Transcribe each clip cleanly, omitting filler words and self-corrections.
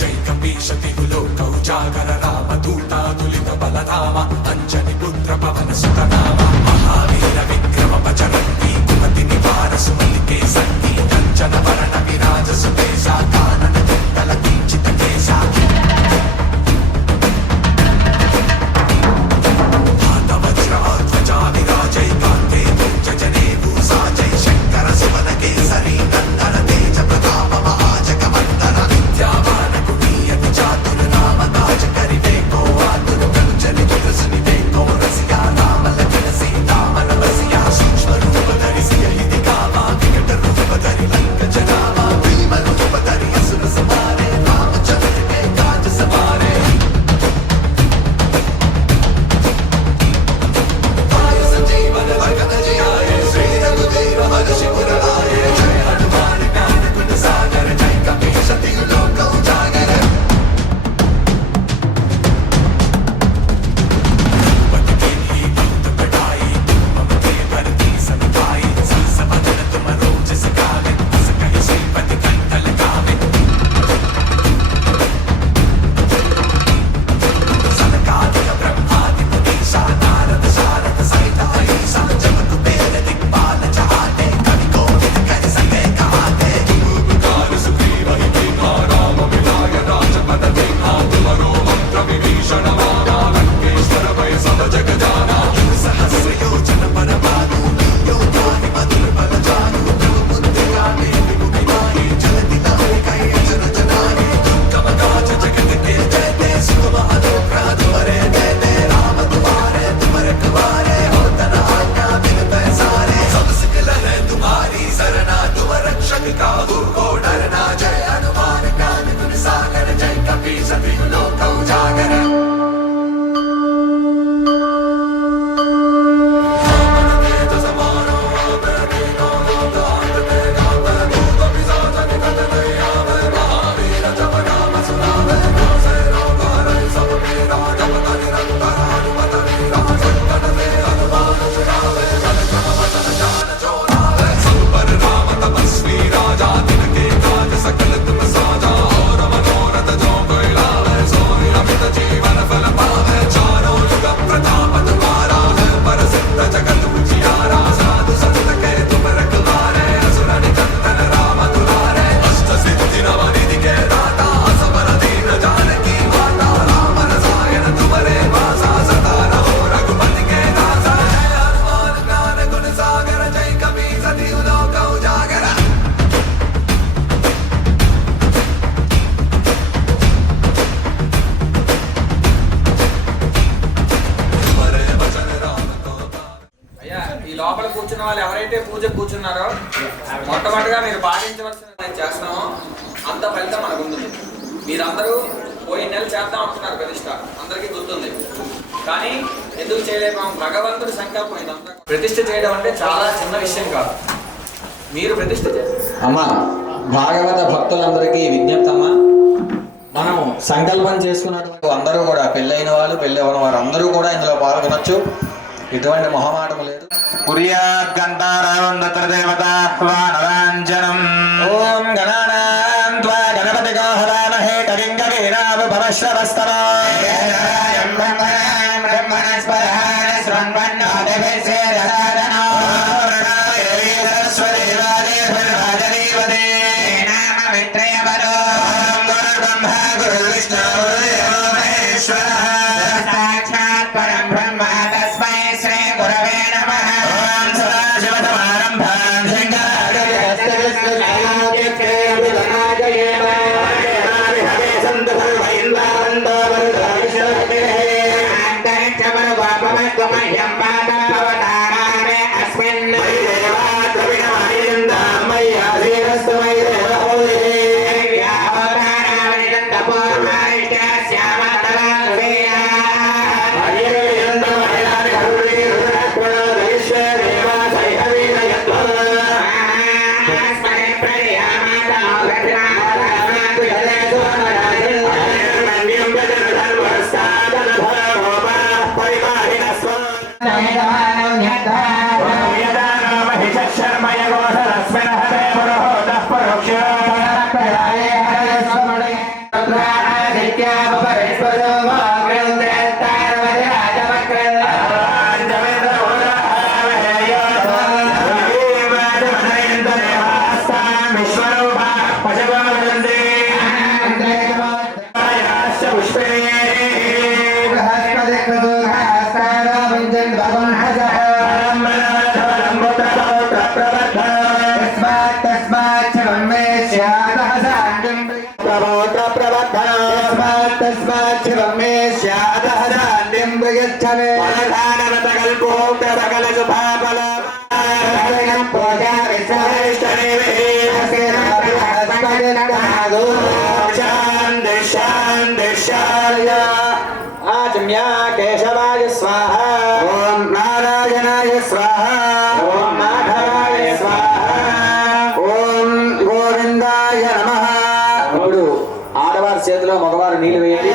जय कपीशतिहुलो कौजागर रामदूता तुलित बलधाम अंजनी पुत्र पवन सुत नाम महावीर विक्रम बजरंगी कुमति निवार सुमति के संगी कंचन वरण विराज सुतेजा कानन कुंडल किंचित केसा हाथ वज्र ध्वजा विराजै कांते जने भूषा जय शंकर सुवन केसरी नंदन तेज प्रताप महाजगवंदन विद्यावान कुटीयति चातुर नाम काज करिवे को आतुर कंचन जुगसनि देखो रसिया राम लखन सीता मन बसिया सूक्ष्म रूप धरि सियहि दिखावा विकट रूप धरि लंक जनावा भीम रूप धरि असुर संहारे रामचंद्र के काज सवारे आयु संजीवन भगत जियाए श्री रघुवीर हर्षि पुर लाए जय हनुमान ज्ञान गुण सागर जय कपीशतिहुलो कौजागर रघुपति कीन्ही बहुत बड़ाई तुम मम के भरती समझाई सहस बदन तुम रोज सगावे अस कहि श्रीपति कंठ लगावे सनकादिक ब्रह्मादि मुनीसा नारद सारद सहित अहिसा जब कुबेर दिक्पाल चहाते कवि कोविद कर सके कहाते तुम उपकार सुग्रीव ही कीन्हा राम मिलाय राजपद दीन्हा तुमरो मंत्र विभीषण माना लंकेश्वर भय सब जग जाना युग सहस्र योजन पर भानु योधानि मधुर बल जानु प्रभु मुद्रिका मेलि मुनि माहि जलति लहरि कहि अचर जनाहि दुर्गम काज जगत के जेते सुगम अनुग्रह तुमरे देते राम तुम्हारे तुम रखवारे हो तना आज्ञा बिन पैसारे सब सिकल है तुम्हारी सरना तुम रक्षक काहू को डरना जय हनुमान ज्ञान गुण सागर जय कपीशतिहुलो कौजागर रामन तेज समारो आपे दीनो लोकांत ते गावे भूत पिशाच निकट नहीं आवे महावीर जप नाम सुनावे नासे रोग हरै सब पीरा जपत निरंतर हनुमत वीरा संकट ते हनुमान छुड़ावे मन क्रम वचन ध्यान जो लावे सब पर राम तपस्वी राजा तिनके काज सकल तुम साजा और मनोरथ जो कोई लावे सोई अमित जीवन फल पावे चारों युग प्रताप तुम्हारा है प्रसिद्ध जगत उजियारा साधु संत के तुम रखवारे असुर निकंदन राम दुलारे अष्ट सिद्धि नव निधि के दाता असबर दीन जानकी माता राम रसायन तुम्हारे वासा सदा रहो रघुपति के दासा जय हनुमान ज्ञान गुण सागर जय कपीशतिहुलो कौजागर तुम्हारे वचन राम को అయ్యా ఈ లోపల కూర్చున్న వాళ్ళు ఎవరైతే పూజ కూర్చున్నారో మొట్టమొదటిగా మీరు పాటించవలసిన నేను చేస్తామో అంత ఫలితం మనకు ఉంటుంది. మీరందరూ పోయిన నెల చేద్దాం అనుకున్నారు ప్రతిష్ట, అందరికీ గుర్తుంది. కానీ ఎందుకు చేయలేము? భగవంతుడి సంకల్పం ఇదంతా. ప్రతిష్ట చేయడం అంటే చాలా చిన్న విషయం కాదు. మీరు ప్రతిష్ట చేస్తారు. అమ్మ భాగవత భక్తులందరికీ విజ్ఞప్తి అమ్మ, మనం సంకల్పం చేసుకున్నటువంటి అందరూ కూడా పెళ్ళైన వాళ్ళు పెళ్ళి అవ్వడం వారు అందరూ కూడా ఇందులో పాల్గొనొచ్చు. ఎటువంటి మొహమాటం లేదు. కుర్యాద్గంతారావందత్రదేవతాహ్వానరాంజనం ఓం గణానాం త్వా గణపతిగో హవామహే కవిం కవీనామ భవశ్రవస్తరాయ బ్రహ్మణస్పదాన శృణ్వన్నోదిభిర్సేదసాదనో నామ విత్రయవరో గురుర్బ్రహ్మ గురుర్విష్ణు గురుర్దేవో మహేశ్వరః సాక్షాత్ పరం బ్రహ్మ తస్మై శ్రీ గురవే నమః ఓం సదాశివసమారంభాం అంతరిక్షమనువాపమత్వమహ్యం పాదావతారామే అస్మిన్ శర్మయ पूक्त सकल शुभाफल पूजा शांति शांति शांति आचम्या केशवाय स्वाहा ओम नारायणाय स्वाहा ओम माधवाय स्वाहा ओम गोविंदाय नमः ఇప్పుడు ఆడవారి చేతిలో మగవారు నీళ్లు వేయండి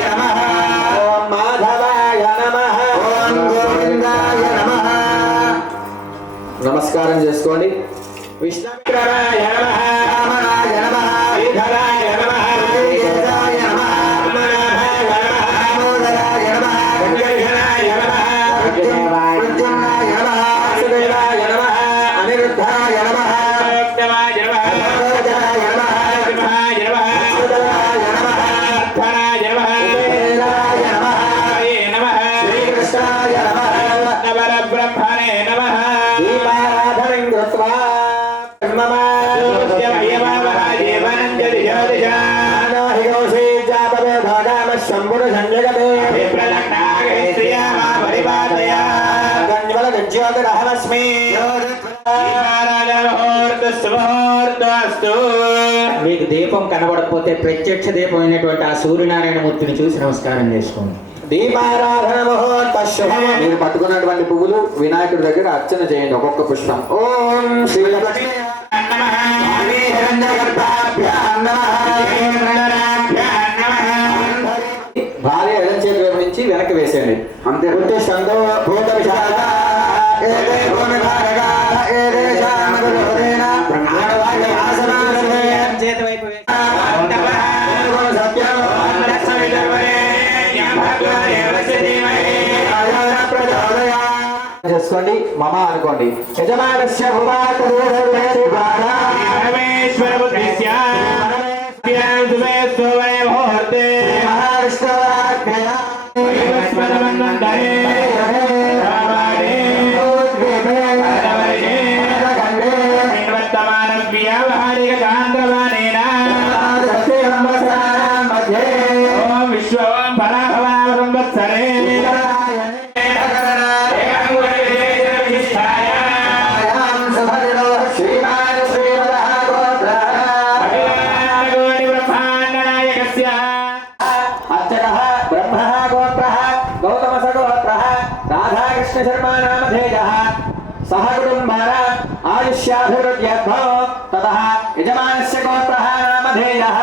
ఓం మాధవాయ నమః ఓం గోవిందాయ నమః నమస్కారం చేసుకోండి విష్ణుమిత్రాయ నమః రామనాయ నమః శ్రీధరాయ నమః శ్రీధరాయ నమః పద్మనాభాయ నమః దామోదరాయ నమః గంగాధరాయ నమః ప్రద్యుమ్నాయ నమః వాసుదేవాయ నమః అనిరుద్ధాయ నమః ఉత్తమాయ నమః రాజాయ నమః సింహాయ నమః సుదరాయ నమః అర్థాయ నమః కుబేరాయ నమః హరే నమః శ్రీకృష్ణాయ నమః నవరబ్రహ్మణే నమః దీపారాధనం కృత్వా శంభుడు సంజగతే జ్యోతిరహమస్మి మీకు దీపం కనబడకపోతే ప్రత్యక్ష దీపం అయినటువంటి ఆ సూర్యనారాయణ మూర్తిని చూసి నమస్కారం చేసుకోండి. దీపారాధన ముహూర్త శుభం. మీరు పట్టుకున్నటువంటి పువ్వులు వినాయకుడి దగ్గర అర్చన చేయండి ఒక్కొక్క పుష్పం. ఓం శ్రీ లక్ష్మీ భార్య ఎడం చేతి వైపు నుంచి వెనక్కి వేసేయండి అంతే. ఉద్దేశంతో భూత విశాఖ ఏదే భూమి భాగగా ఏదే శామగురుదేన బ్రహ్మాండవాయ ఆసనాసనే చేతి వైపు వేసి సత్యం చేసుకోండి. మమ అనుకోండి. యజమానస్య విశ్వం పరాభవాసరే శర్మా నామధేయః సహ కుటుంబాన ఆయుష్యాభివృద్ధ్యర్థం తతః యజమానస్య గోత్రః నామధేయః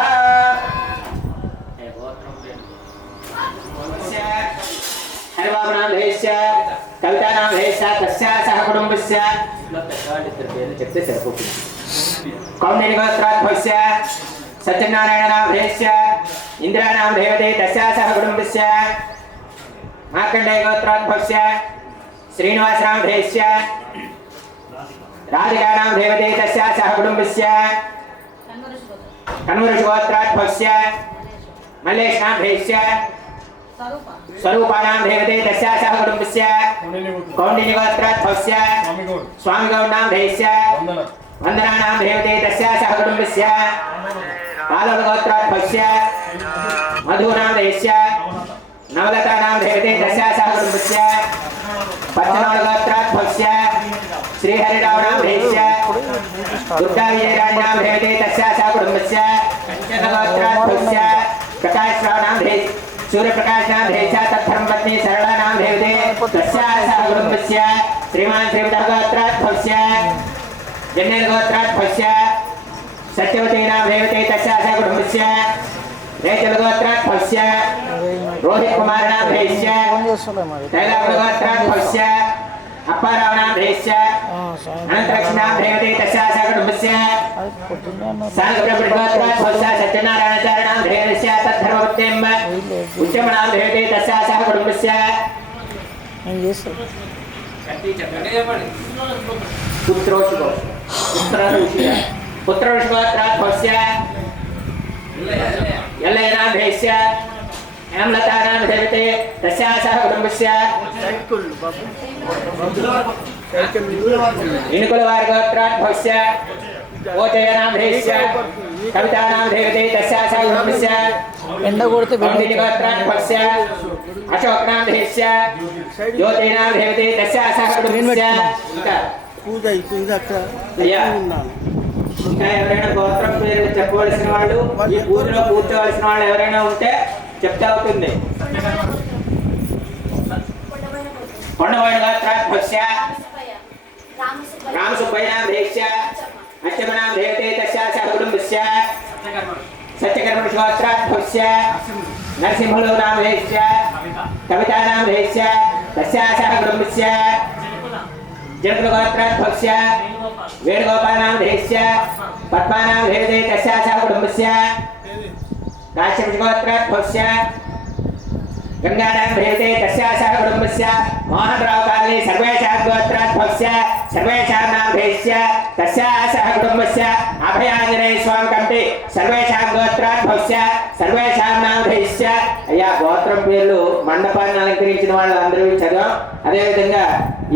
హరిబాబు నామధేయస్య కవితా నామధేయస్య తస్యా సహ కుటుంబస్య పేర్లు చెప్తే సరిపోతుంది. కౌండిన్య గోత్రాధ్వస్య సత్యనారాయణ నామధేయస్య ఇందిరా నామధేయతే తస్యా సహ కుటుంబస్య మార్కండేయ గోత్రాధ్వస్య శ్రీనివాస నామధేయస్య రాధికా నామధేయతే తస్యా సహ కుటుంబస్య కన్వరుష గోత్రాధ్వస్య మల్లేష్ నామధేయస్య స్వరూపా నామధేయతే తస్యా సహ కుటుంబస్య కౌండిన్య గోత్రాధ్వస్య స్వామి గౌడ్ నామధేయస్య వందనా నామధేయతే తస్యా సహ కుటుంబస్య పాలవ గోత్రాధ్వస్య మధు నామధేయస్య నవలతా నామధేయతే తస్యా సహ కుటుంబస్య పచ్చనాళ గోత్రాధ్వస్య శ్రీహరిరావు నామధేయస్య దుర్గా విజయరాజ్ నామధేయతే తస్యా సహ కుటుంబస్య కంచన గోత్రాధ్వస్య ప్రకాశ్ రావు నామధేయ సూర్యప్రకాశ్ నామధేయస్య తద్ధర్మపత్ని సరళా నామధేయతే తస్యా సహ కుటుంబస్య శ్రీమాన్ శ్రీవిధ గోత్రాధ్వస్య జన్నేల గోత్రాధ్వస్య సత్యవతి నామధేయతే తస్యా సహ కుటుంబస్య రేచల గోత్రాధ్వస్య రోహిత్ కుమార్ నామధేయస్య తైలాపుర గోత్రాధ్వస్య అప్పారావు నామధేయస్య అనంతలక్ష్మి నామధేయతే తస్యా సహ కుటుంబస్య సాంగప్రభృతి గోత్రాధ్వస్య సత్యనారాయణాచార్య నామధేయస్య తద్ధర్మపత్యం ఉత్తమ నామధేయతే తస్యా సహ కుటుంబస్య పుత్రోషి గోత్రాధ్వస్య ఎల్లయ్య నామధేయస్య హేమలతా నామధేయతే తస్యా సహ కుటుంబస్య ఇనుకుల వారి గోత్రాధ్వస్య ఓచయ నామధేయస్య కవితా నామధేయతే తస్యా సహ కుటుంబస్య కౌండిన్య గోత్రాధ్వస్య అశోక్ నామధేయస్య జ్యోతి నామధేయతే తస్యా సహ ఇంకా పూజ అయిపోయింది అక్కడ అయ్యా. ఉన్నాను. ఇంకా ఎవరైనా గోత్రం పేరు చెప్పవలసిన వాళ్ళు ఈ పూజలో కూర్చోవలసిన వాళ్ళు ఎవరైనా ఉంటే చెప్తే అవుతుంది. కొండవాడి గోత్రాధ్యక్ష రామసుబ్బయ్యనాం భేష్య అచ్చమనాం భేతే తస్యాస కుటుంబస్య సత్యకర్మణి గోత్రాధ్యక్ష నరసింహులు నామ భేష్య కవితానాం భేష్య తస్యాస కుటుంబస్య జనకుల గోత్రాధ్యక్ష వేణుగోపాలనాం భేష్య పద్మానాం భేదే తస్యాస కుటుంబస్య కాశ్యప గోత్రాధ్యక్ష गंगानां भेदे तस्यासः कुटुम्बस्य मोहनराव काले सर्वेषां गोत्राध्वस्य सर्वेषां नाम भेस्य तस्यासः कुटुम्बस्य अभयाञ्जनेय स्वामी कमिटी सर्वेषां गोत्राध्वस्य सर्वेषां नाम भेस्य అయ్యా గోత్రం పేర్లు మండపాన్ని అలంకరించిన వాళ్ళందరూ చదివాం. అదేవిధంగా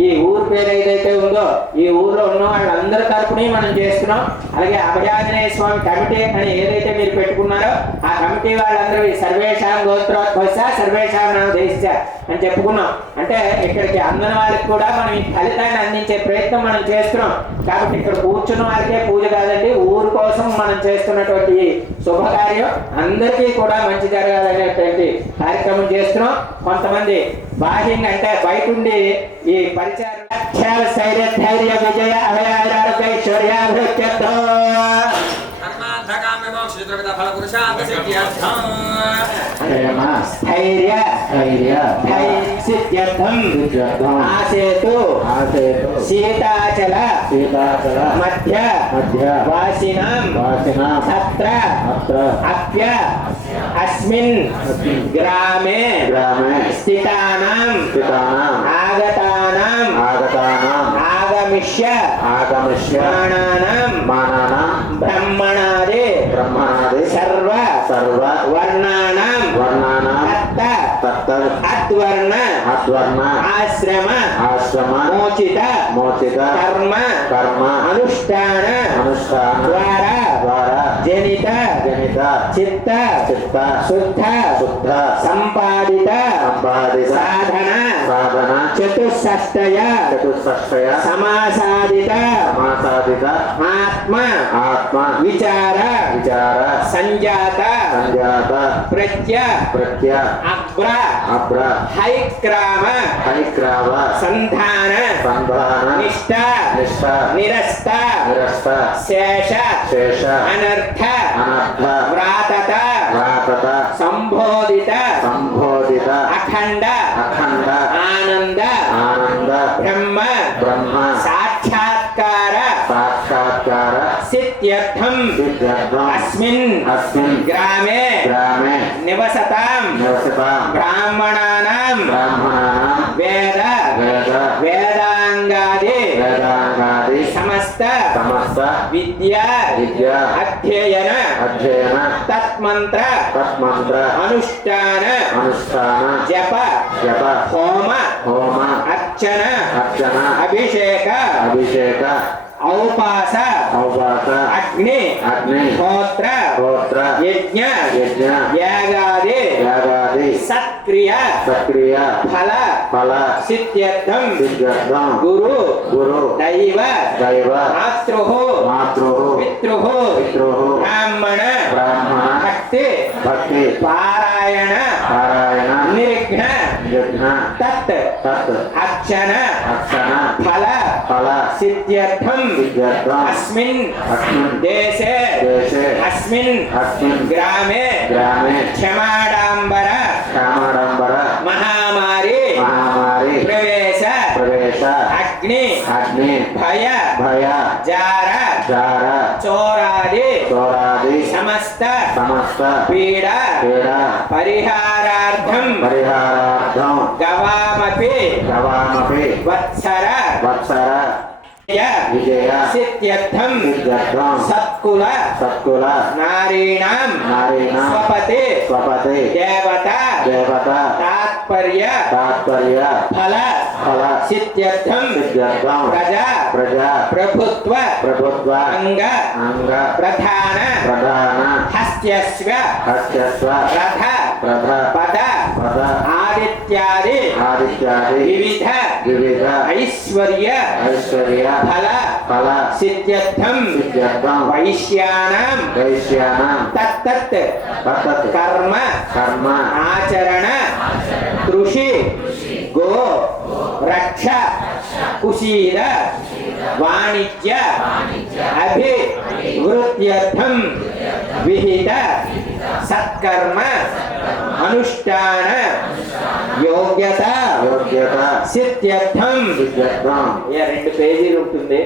ఈ ఊరు పేరు ఏదైతే ఉందో ఈ ఊర్లో ఉన్న వాళ్ళందరి తరపుని మనం చేస్తున్నాం. అలాగే అభయాञ्जनेय స్వామి కమిటీ అని ఏదైతే మీరు పెట్టుకున్నారో ఆ కమిటీ వాళ్ళందరూ సర్వేషాం గోత్రోద్భవస్య సర్వేషాం నామ దేశ్య అని చెప్పుకున్నాం. అంటే ఇక్కడికి అందని వాళ్ళకి కూడా మనం ఈ ఫలితాన్ని అందించే ప్రయత్నం మనం చేస్తున్నాం. కాబట్టి ఇక్కడ కూర్చున్న వాళ్ళకే పూజ కాదండి, ఊరు కోసం మనం చేస్తున్నటువంటి శుభకార్యం అందరికీ కూడా మంచి జరగాలనేటువంటి కార్యక్రమం చేస్తున్నాం. కొంతమంది బాహ్యంగా అంటే బయట ఉండి ఈ పరిచయ స్థైర్య ధైర్య విజయ అభయారోగ్యైశ్వర్యాభివృద్ధ్యర్థం స్థైర్య సిద్ధ్యర్థం ఆసేతు శీతాచల మధ్య వాసినాం తత్ర అప్య అస్మిన్ గ్రామే స్థితానాం ఆగతానాం ఆగమిష్య మానానాం బ్రహ్మణాది సర్వ వర్ణానాం తత్త అద్వర్ణ ఆశ్రమ మోచిత కర్మ అనుష్ఠాన ద్వారా జనిత చిత్త శుద్ధ సంపాదిత సాధన చతుషష్టయ సమాసాదిత ఆత్మ విచార సంజాత ప్రత్య అబ్ర హైక్రామ సంధాన నిష్ఠ నిరస్త శేష అనర్థ వ్రాతత సంబోధిత అఖండ ఆనంద బ్రహ్మ సాక్షాత్కార సిద్ధ్యర్థం అస్మిన్ గ్రామే నివసతాం బ్రాహ్మణానాం వేదాంగాది సమస్త విద్యా అధ్యయన తత్మంత్ర అనుష్ఠాన జప హోమ అర్చన అభిషేక ఔపాస అగ్ని హోత్ర యజ్ఞ యాగాది సత్క్రియ ఫల సిద్ధ్యర్థం గురు దైవ మాతృ పితృ బ్రాహ్మణ భక్తి పారాయణ నిర్ఘ్న తత్ అర్చన ఫల సిద్ధ్యర్థం అస్మిన్ దేశే అస్మిన్ గ్రామే క్షమాడాంబర మహామారి ప్రవేశ అగ్ని భయ జార చోరాది సమస్త పీడ పరిహారార్థం గవామపి వత్సర విజయ సిద్ధ్యర్థం సత్కుల నారీణాం స్వపతి దేవత తాత్పర్య ఫల సిద్ధ్యర్థం ప్రజా ప్రభుత్వ అంగ ప్రధాన హస్త్యస్వ రథ పద ఆది ఆదిత్యాది ఆదిత్యాది వివిధ వివిధ ఐశ్వర్య ఐశ్వర్య ఫల ఫల సిద్ధ్యర్థం సిద్ధ్యర్థం వైశ్యానాం వైశ్యానాం తత్తత్ తత్తత్ కర్మ కర్మ ఆచరణ కృషి గో రక్ష కుశీల వాణిజ్య అభివృద్ధ్యర్థం విహిత సత్కర్మ అనుష్ఠాన యోగ్యత యోగ్యత సిద్ధ్యర్థం సిద్ధ్యర్థం 2 పేజీలు ఉంటుంది.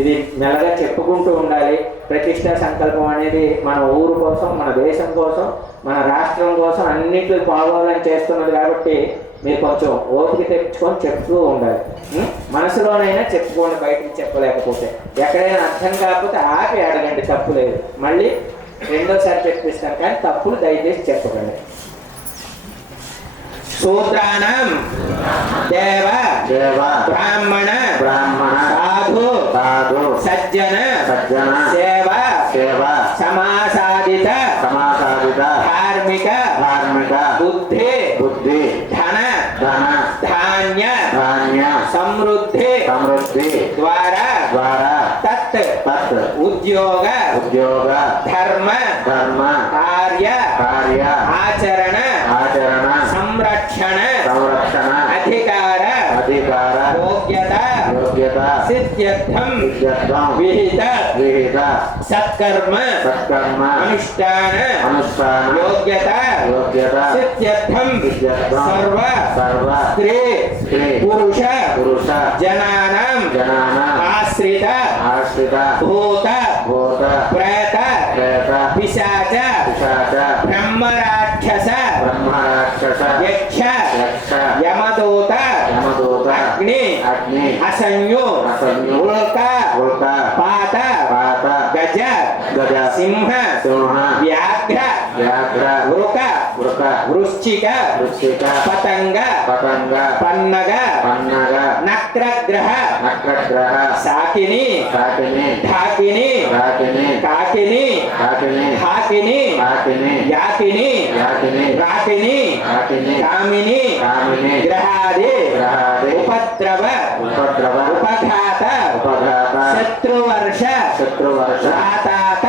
ఇది నెలగా చెప్పుకుంటూ ఉండాలి. ప్రతిష్ట సంకల్పం అనేది మన ఊరు కోసం, మన దేశం కోసం, మన రాష్ట్రం కోసం అన్నింటిలో బాగోవాలని చేస్తున్నది కాబట్టి మీరు కొంచెం ఓపిక తెచ్చుకొని చెప్తూ ఉండాలి. మనసులోనైనా చెప్పుకోండి, బయటికి చెప్పలేకపోతే. ఎక్కడైనా అర్థం కాకపోతే ఆపి అడగండి, తప్పు లేదు. మళ్ళీ రెండోసారి చెప్పిస్తాను, కానీ తప్పులు దయచేసి చెప్పకండి. శూద్రాణం దేవ దేవ బ్రాహ్మణ బ్రాహ్మణ సాధు సాధు సజ్జన సజ్జన సేవ సేవ సమాసాదిత సమాసాదిత ధార్మిక ధార్మిక బుద్ధి బుద్ధి ధన ధన ధాన్య ధాన్య సమృద్ధి సమృద్ధి ద్వారా ద్వారా తత్ తత్ ఉద్యోగ ఉద్యోగ ధర్మ ధర్మ కార్య కార్య ఆచరణ ఆచరణ సంరక్షణ సంరక్షణ అధికార అధికార యోగ్యత యోగ్యత సిద్ధ్యర్థం సిద్ధ్యర్థం విహిత విహిత సత్కర్మ సత్కర్మ అనుష్ఠాన అనుష్ఠాన యోగ్యత యోగ్యత సిద్ధ్యర్థం సిద్ధ్యర్థం సర్వ సర్వ స్త్రీ స్త్రీ పురుష పురుష జనానాం జనానాం ఆశ్రిత ఆశ్రిత భూత భూత ప్రేత ప్రేత పిశాచ పిశాచ బ్రహ్మ రాక్షస బ్రహ్మ రాక్షస యక్ష యక్ష యమదూత యమదూత అగ్ని అగ్ని అసంయు అసంయు ఉల్క ఉల్క పాత పాత గజ గజ సింహ సింహ వ్యాఘ్ర వ్యాఘ్ర వృక వృక వృశ్చిక వృశ్చిక పతంగ పతంగ పన్నగ పన్నగ నక్రగ్రహ నక్షత్రగ్రహ సాకిని కాకిని ఢాకిని కాకిని కాకిని కాకిని హాకిని కాకిని యాకిని యాకిని రాకిని కాకిని కామిని కామిని గ్రహాది గ్రహాది ఉపద్రవ ఉపద్రవ ఉపఘాత ఉపఘాత శత్రువర్ష శత్రువర్ష ఆతాత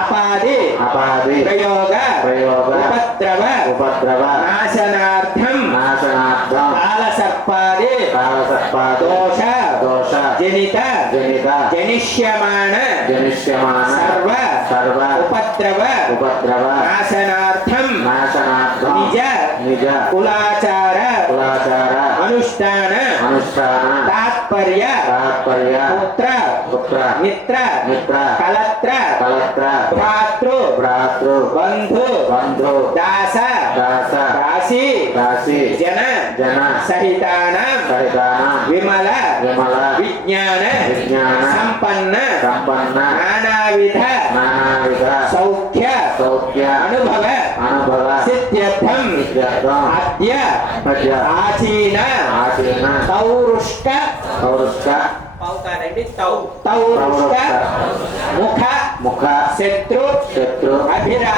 అపాది అపాది ప్రయోగ ప్రయోగ ఉపద్రవ ఉపద్రవ నాశనార్థం నాశనార్థం కాలసర్పాది కాలసర్పాది దోష దోష జనిత జనిత జనిష్యమాణ జనిష్యమాన సర్వ సర్వ ఉపద్రవ ఉపద్రవ నాశనార్థం నాశనార్థం నిజ నిజ కులాచార కులాచార అనుష్ఠాన అనుష్ఠాన తాత్పర్య తాత్పర్య పుత్ర పుత్ర మిత్ర మిత్ర కలత్ర కలత్ర భ్రాతృ భ్రాతృ బంధు బంధు దాస దాస దాసి దాసి జన జన సహితానాం సహితాన విమల విమల విజ్ఞాన విజ్ఞాన సంపన్న సంపన్న నానావిధ నానావిధ సౌఖ్య సౌఖ్య అనుభవ అనుభవ సిద్ధ్యర్థం సిద్ధ్యర్థం అద్య మధ్య ఆచీన ఆచీన తౌరుష్క పౌరుష్క తౌరుష్క ముఖ ముఖ శత్రు శత్రు అభిరా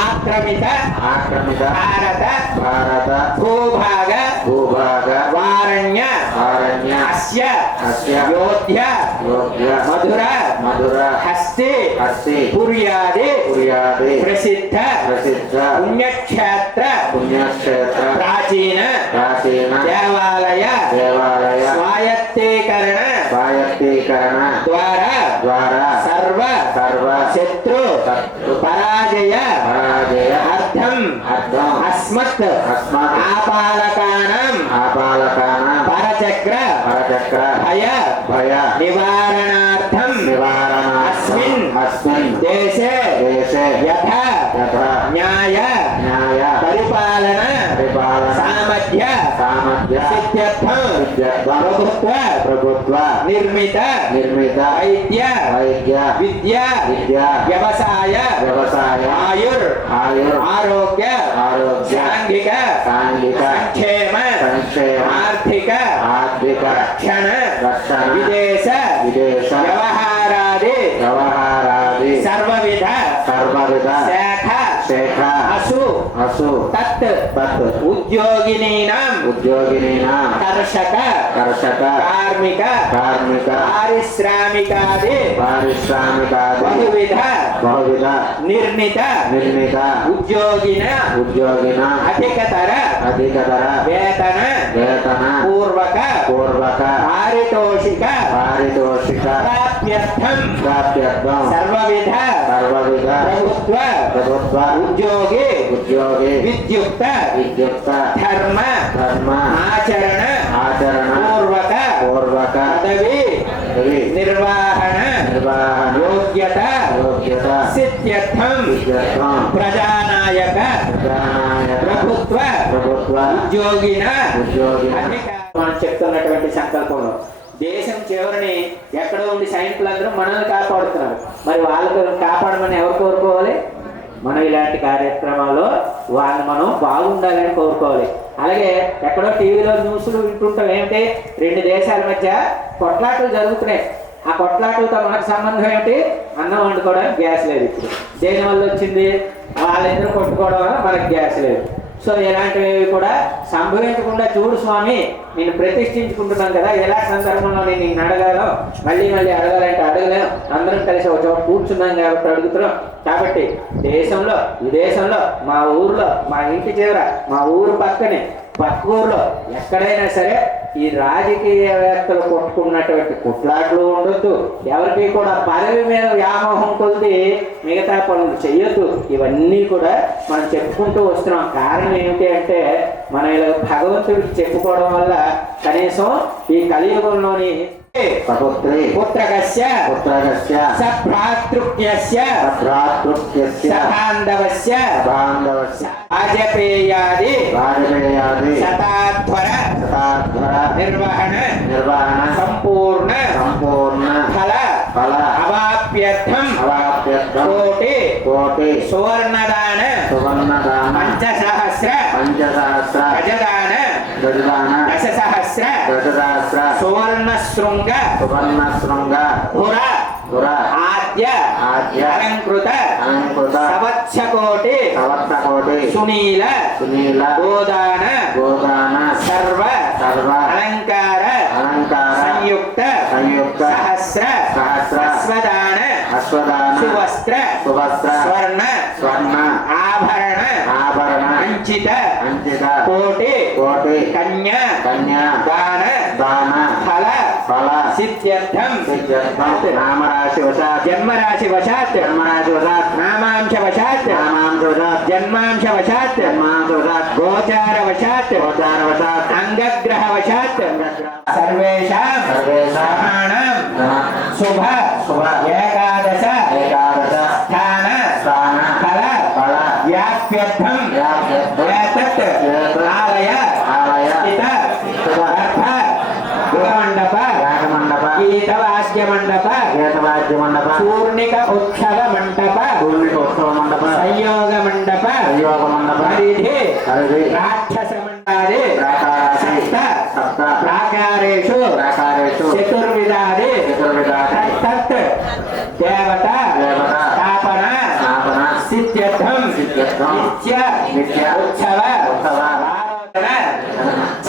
ఆక్రమిత ఆక్రమిత భారత భారత భూభాగ భూభాగ వారణ్య ఆరణ్య అస్య అస్య యోధ్య యోగ్య మధుర మధుర హస్తి హస్తి పుర్యాది పుర్యాది ప్రసిద్ధ ప్రసిద్ధ పుణ్యక్షేత్ర పుణ్యక్షేత్ర ప్రాచీన ప్రాచీన దేవాలయ దేవాలయ స్వాయత్తీకరణ స్వాయత్తీకరణ ద్వారా ద్వారా సర్వ సర్వ శత్రు శత్రు పరాజయ పరాజయ అర్థం అర్థం అస్మత్ అస్మత్ ఆపాలకానాం ఆపాలకాన పరచక్ర పరచక్ర భయ భయ నివారణార్థం నివారణ అస్మిన్ అస్మిన్ దేశే దేశే యథ యథా న్యాయ న్యాయ పరిపాలన పరిపాలన సామర్థ్య సామర్థ్య సిద్ధ్యర్థం సిద్ధ్యర్థం ప్రభుత్వ ప్రభుత్వ నిర్మిత నిర్మిత వైద్య వైద్య విద్య విద్య వ్యవసాయ వ్యవసాయ ఆయుర్ ఆయుర్ ఆరోగ్య ఆరోగ్య సాంఘిక సాంఘిక సంక్షేమ సంక్షేమ ఆర్థిక ఆర్థిక రక్షణ రక్షణ విదేశ విదేశ వ్యవహారాది వ్యవహారాది సర్వవిధ సర్వవిధ శాఖ శేఖ అసు వసు తత్ తత్ ఉద్యోగినీనాం ఉద్యోగినీనాం కర్షక కర్షక కార్మిక కార్మిక పారిశ్రామికాది పారిశ్రామికాది బహువిధ బహువిధ నిర్మిత నిర్మిత ఉద్యోగిన ఉద్యోగిన అధికతర అధికతర వేతన వేతన పూర్వక పూర్వక పారితోషిక పారితోషిక ప్రాప్త్యర్థం ప్రాప్త్యర్థం సర్వవిధ సర్వవిధ ప్రభుత్వ ప్రభుత్వ ఉద్యోగి ఉద్యోగి విద్యుక్త విద్యుక్త ధర్మ ధర్మ ఆచరణ ఆచరణ పూర్వక పూర్వక పదవి నిర్వహణ నిర్వహణ యోగ్యత యోగ్యత సిద్ధ్యర్థం విద్యర్థం ప్రజానాయక ప్రజానాయక ప్రభుత్వ ప్రభుత్వ ఉద్యోగిన ఉద్యోగిన మనం చెప్తున్నటువంటి సంకల్పంలో దేశం చివరిని ఎక్కడో ఉండి సైనికులందరూ మనల్ని కాపాడుతున్నారు. మరి వాళ్ళకు కాపాడమని ఎవరు కోరుకోవాలి? మనం ఇలాంటి కార్యక్రమాల్లో వాళ్ళని మనం బాగుండాలని కోరుకోవాలి. అలాగే ఎక్కడో టీవీలో న్యూస్లు వింటుంటాం, ఏమిటి 2 దేశాల మధ్య కొట్లాటలు జరుగుతున్నాయి. ఆ కొట్లాటలతో మనకు సంబంధం ఏమిటి? అన్నం వండుకోవడానికి గ్యాస్ లేదు. ఇప్పుడు దేనివల్ల వచ్చింది? వాళ్ళిద్దరూ కొట్టుకోవడం వల్ల మనకు గ్యాస్ లేదు. సో ఇలాంటివి కూడా సంభవించకుండా చూడు స్వామి, నేను ప్రతిష్ఠించుకుంటున్నాను కదా, ఎలా సందర్భంలో నేను నిన్ను అడగాలో మళ్ళీ మళ్ళీ అడగాలంటే అడగలేం. అందరం కలిసి ఒక చోట కూర్చున్నాం కాబట్టి అడుగుతున్నాం. కాబట్టి దేశంలో విదేశంలో మా ఊర్లో మా ఇంటి చివర మా ఊరు పక్కనే పక్క ఊర్లో ఎక్కడైనా సరే ఈ రాజకీయవేత్తలు కొట్టుకున్నటువంటి కుట్లాట్లు ఉండొద్దు. ఎవరికి కూడా పదవి మీద వ్యామోహం కొద్ది మిగతా పనులు చెయ్యొద్దు. ఇవన్నీ కూడా మనం చెప్పుకుంటూ వస్తున్నాం. కారణం ఏమిటి అంటే మనం ఇలా భగవంతుడికి చెప్పుకోవడం వల్ల కనీసం ఈ కలియుగంలోని పుత్రకస్య పుత్రకస్య సభ్రాతృక్యస్య భ్రాతృక్యస్య సబాంధవస్య బాంధవస్య వాజపేయాది వాజపేయాది శతాధ్వర శతాధ్వర నిర్వహణ నిర్వహణ సంపూర్ణ సంపూర్ణ ఫల ఫల అవాప్యర్థం అవాప్యర్థం కోటి కోటి సువర్ణదాన సువర్ణదాన పంచసహస్ర పంచసహస్ర గజదాన గజదాన దశసహస్ర దశసహస్ర సువర్ణ శృంగ సువర్ణ శృంగ పుర పుర ఆద్య ఆద్య అలంకృత అలంకృత సవత్సకోటి సవత్సకోటి సునీల సునీల గోదాన గోదాన సర్వ సర్వ అలంకార అలంకార సంయుక్త సంయుక్త సహస్ర సహస్ర అశ్వదాన అశ్వదాన సువస్త్ర సువస్త్ర స్వర్ణ స్వర్ణ ఆభరణ ఆభరణ అంచిత అంచిత కోటి కోటి కన్యా కన్యా దాన దాన ఫల ఫల సిద్ధ్యర్థం సిద్ధ్యర్థం నామరాశి వశాత్ జన్మరాశి వశాత్ జన్మరాశి వశాత్ నామాంశ వశాత్ నామాంశ వశాత్ జన్మాంశ వశాత్ జన్మాంశ వశాత్ గోచార వశాత్ గోచార వశాత్ అంగగ్రహ వశాత్ సర్వేషాం సర్వేషాం గ్రహాణం శుభ శుభ ఏకాదశ ఏకాదశ స్థాన స్థాన ఫల ఫల వ్యాప్యర్థం వ్యాప్యర్థం ఏతత్ ఆలయ ఆలయ స్థిత గర్భ గృహమండప యాగమండప గీతవాద్య మండప గీతవాద్య మండప పూర్ణిక ఉత్సవ మండప పూర్ణిక ఉత్సవ మండప సంయోగ మండప సంయోగ మండప పరిధి పరిధి రాక్షస మండాది ప్రాకారాది సప్త సప్త ప్రాకారేషు ప్రాకారేషు చతుర్విధాది చతుర్విధాది తత్ దేవత దేవత స్థాపన స్థాపన సిద్ధ్యర్థం సిద్ధ్యర్థం నిత్య నిత్య ఉత్సవ ఉత్సవ ఆరాధన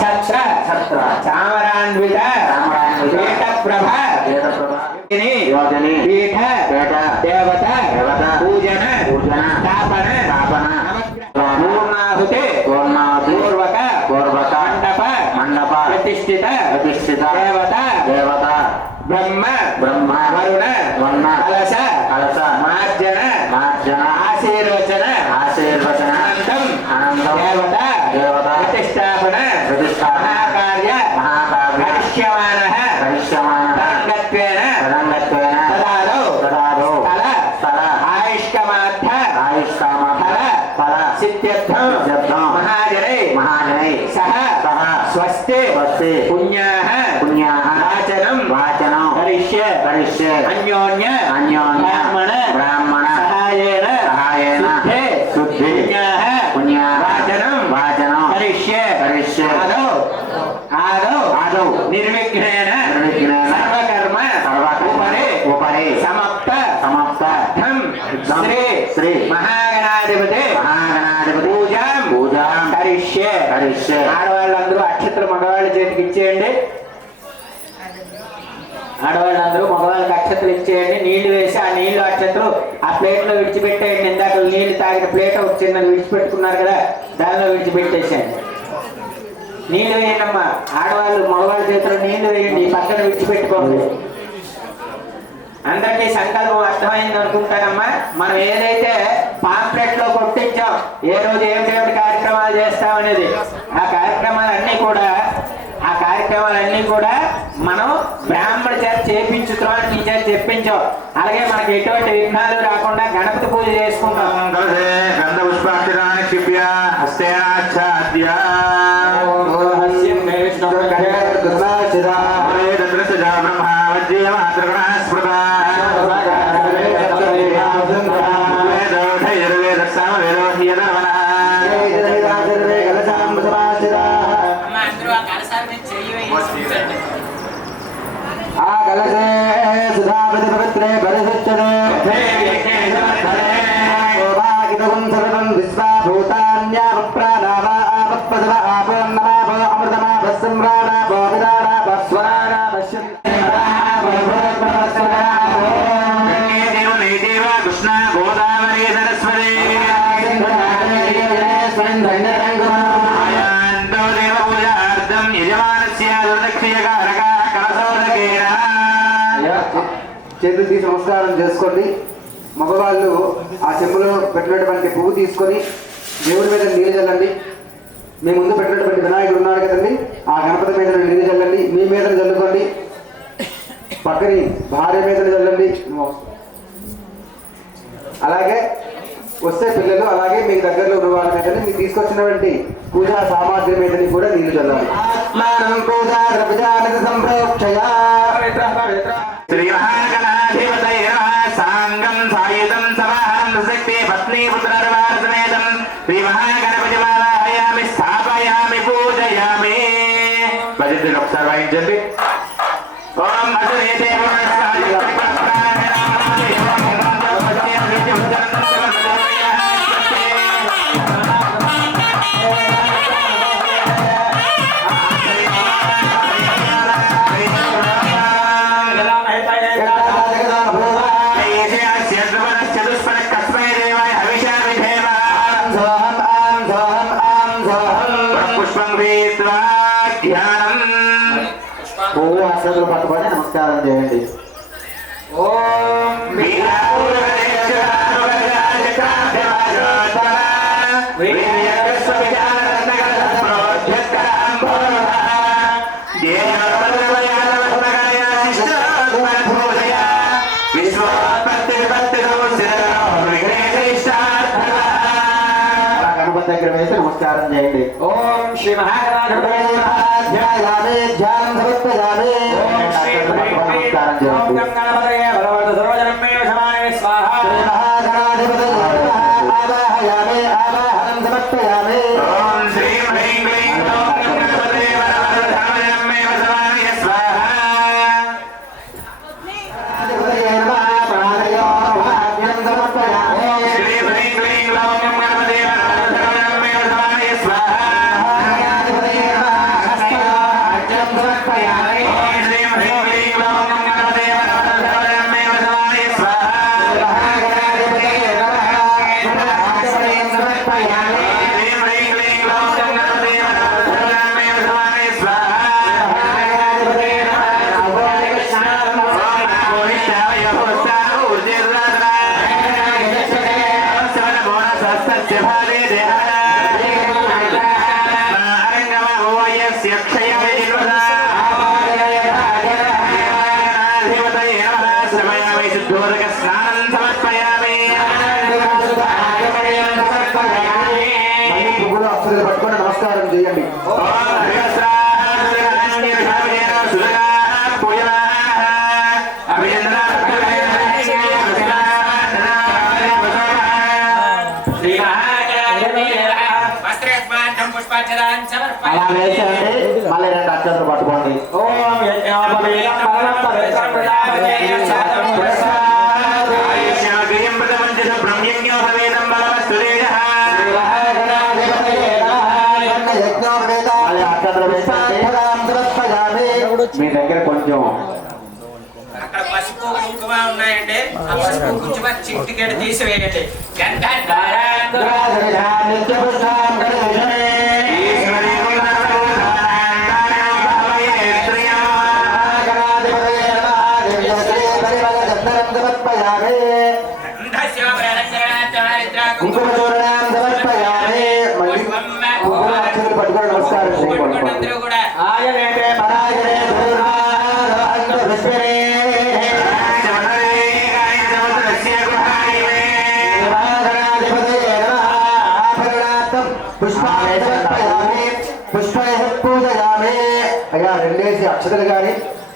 ఛత్ర ఛత్ర చామరాన్విత చామరాన్విత పీఠప్రభ వేదప్రభ యోగిని యోగిని పీఠ పేట దేవత దేవత పూజన పూజన స్థాపన స్థాపన పూర్ణాహుతి పూర్ణావతి పూర్వక పూర్వక మండప మండప ప్రతిష్ఠిత ప్రతిష్ఠిత దేవత దేవత బ్రహ్మ బ్రహ్మ వరుణ వరుణ కలశ కలశ మార్జన మార్జన ఆశీర్వచన ఆశీర్వచన అనంతం అనంతం దేవత దేవత ప్రతిష్టాపన ప్రతిష్టాపన మహాకార్య మహాకార్య కరిష్యమానః కరిష్యమానః తదంగత్వేన తదంగత్వేన తదాదౌ తదాదౌ స్థల స్థల ఆయుష్కమార్థ ఆయుష్కామ ఫల ఫల సిద్ధ్యర్థం సిద్ధ్యర్థం మహాజనై మహాజనై సహ సహ స్వస్తి స్వస్తి పుణ్యాః పుణ్యాః వాచనం వాచనం కరిష్యే కరిష్యే అన్యోన్య అన్యోన్య బ్రాహ్మణ బ్రాహ్మణ సహాయేన సహాయేన శుద్ధే శుద్ధి పుణ్యాః పుణ్యాః వాచనం వాచనం కరిష్యే కరిష్యే ఆదౌ ఆదౌ నిర్విఘ్నేన నిర్విఘ్నేన సర్వకర్మ ఉపరి ఉపరి సమప్త సమప్త ధం శ్రీ శ్రీ మహాగణాధిపతి మహాగణాధిపతి పూజాం ఆడవాళ్ళందరూ అక్షతలు మగవాళ్ళ చేతికి ఇచ్చేయండి. ఆడవాళ్ళందరూ మగవాళ్ళకి అక్షతలు ఇచ్చేయండి. నీళ్లు వేసి ఆ నీళ్లు అక్షతలు ఆ ప్లేట్ లో విడిచిపెట్టేయండి. ఇందాక నీళ్లు తాగిన ప్లేట్ ఒక చిన్నది విడిచిపెట్టుకున్నారు కదా, దానిలో విడిచిపెట్టేసేయండి. నీళ్లు వేయండమ్మా. ఆడవాళ్ళు మగవాళ్ళ చేతిలో నీళ్లు వేయండి, పక్కన విడిచిపెట్టుకోండి. అందరికీ సంకల్పం అర్థమైంది అనుకుంటానమ్మా. మనం ఏదైతే పాంప్లెట్ లో కొట్టించాం ఏ రోజు ఏమిటి కార్యక్రమాలు చేస్తామనేది, ఆ కార్యక్రమాలన్నీ కూడా మనం బ్రాహ్మణ చేత చేపించుతున్నాం, నీ చేత చెప్పించాం. అలాగే మనకి ఎటువంటి విఘ్నాలు రాకుండా గణపతి పూజ చేసుకుంటాం. ఆ కలశే సుధాపతి పవిత్రే పరిశుద్ధే ఓవాకితం సర్వం విశ్వాభూతాన్యాప్రాణావాపద్వ ఆపన్నమాపో అమృతమాప సంరాణాపో విరాణాప స్వరాణాప కృష్ణ గోదావరి సరస్వతి చేతులు తీసి నమస్కారం చేసుకోండి. మగవాళ్ళు ఆ చెంబులో పెట్టినటువంటి పువ్వు తీసుకొని దేవుడి మీద నీళ్ళు చల్లండి. మీ ముందు పెట్టినటువంటి వినాయకుడు ఉన్నాడు కదండి, ఆ గణపతి మీద నీళ్ళు చల్లండి. మీ మీద చల్లుకోండి, పక్కని భార్య మీద చల్లండి. అలాగే వస్తే పిల్లలు, అలాగే మీ దగ్గరలో ఉన్న వాళ్ళ మీద మీకు తీసుకొచ్చినటువంటి పూజా సామాగ్రి మీద కూడా నీళ్లు చల్లాలి. శ్రీ మహాగణాధిపతయే సాంగం సాయుధం సమాహం శక్తి పత్ని పుత్రర్వాసనేతం శ్రీ మహాగణపతి వారాయామి స్థాపయామి పూజయామి. భజంతులు ఒకసారి వాయించండి. ఓం అసురేతే అక్షతలు పట్టుకొని నమస్కారం చేయండి. ఓం గణపతి దగ్గర వేసి నమస్కారం చేయండి. ఓం శ్రీ మహాగణాధిపతయే పట్టుకొని నమస్కారం చేయండి. అలా వేసేయండి. మళ్ళీ 2 అక్షతలు పట్టుకోండి. యజ్ఞ మీ దగ్గర కొంచెం అక్కడ పసుపు కుంకుమ ఉన్నాయండి. ఆ పసుపు కుంకుమ చిట్టికెట్ తీసివేయండి. అందరూ కూడా అయ్యా రెండేసి అక్షతలు కానీ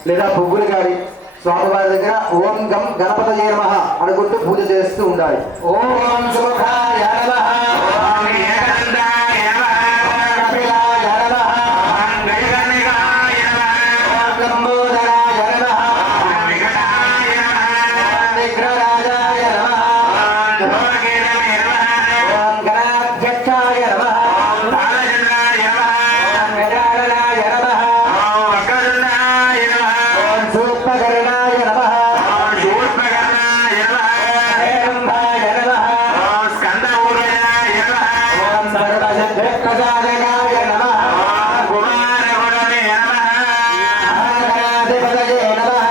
లేదా పువ్వులు కానీ స్వామివారి దగ్గర ఓం గం గణపతయే నమః అనుకుంటూ పూజ చేస్తూ ఉండాలి. ఓం సుముఖాయ నమః, ఓం ఏకదంతాయ నమః, ఓం కపిలాయ నమః, ఓం గజకర్ణికాయ నమః, ఓం లంబోదరాయ నమః, ఓం వికటాయ నమః, ఓం విఘ్నరాజాయ నమః, ఓం భోగిరమే నమః, ఓం గణాధ్యక్షాయ నమః, ఓం తాళచంద్రాయ నమః, ఓం గజాననాయ నమః, ఓం వక్రతుండాయ నమః, ఓం సూర్పకర్ణాయ నమః, ఓం శూర్పకర్ణాయ నమః, ఓం హేరంబాయ నమః, ఓం స్కందపూర్వజాయ నమః, ఓం సర్వసిద్ధిప్రసాదకాయ నమః, ఓం కుమారగుణమే నమః, ఆరాధిపతయే నమః,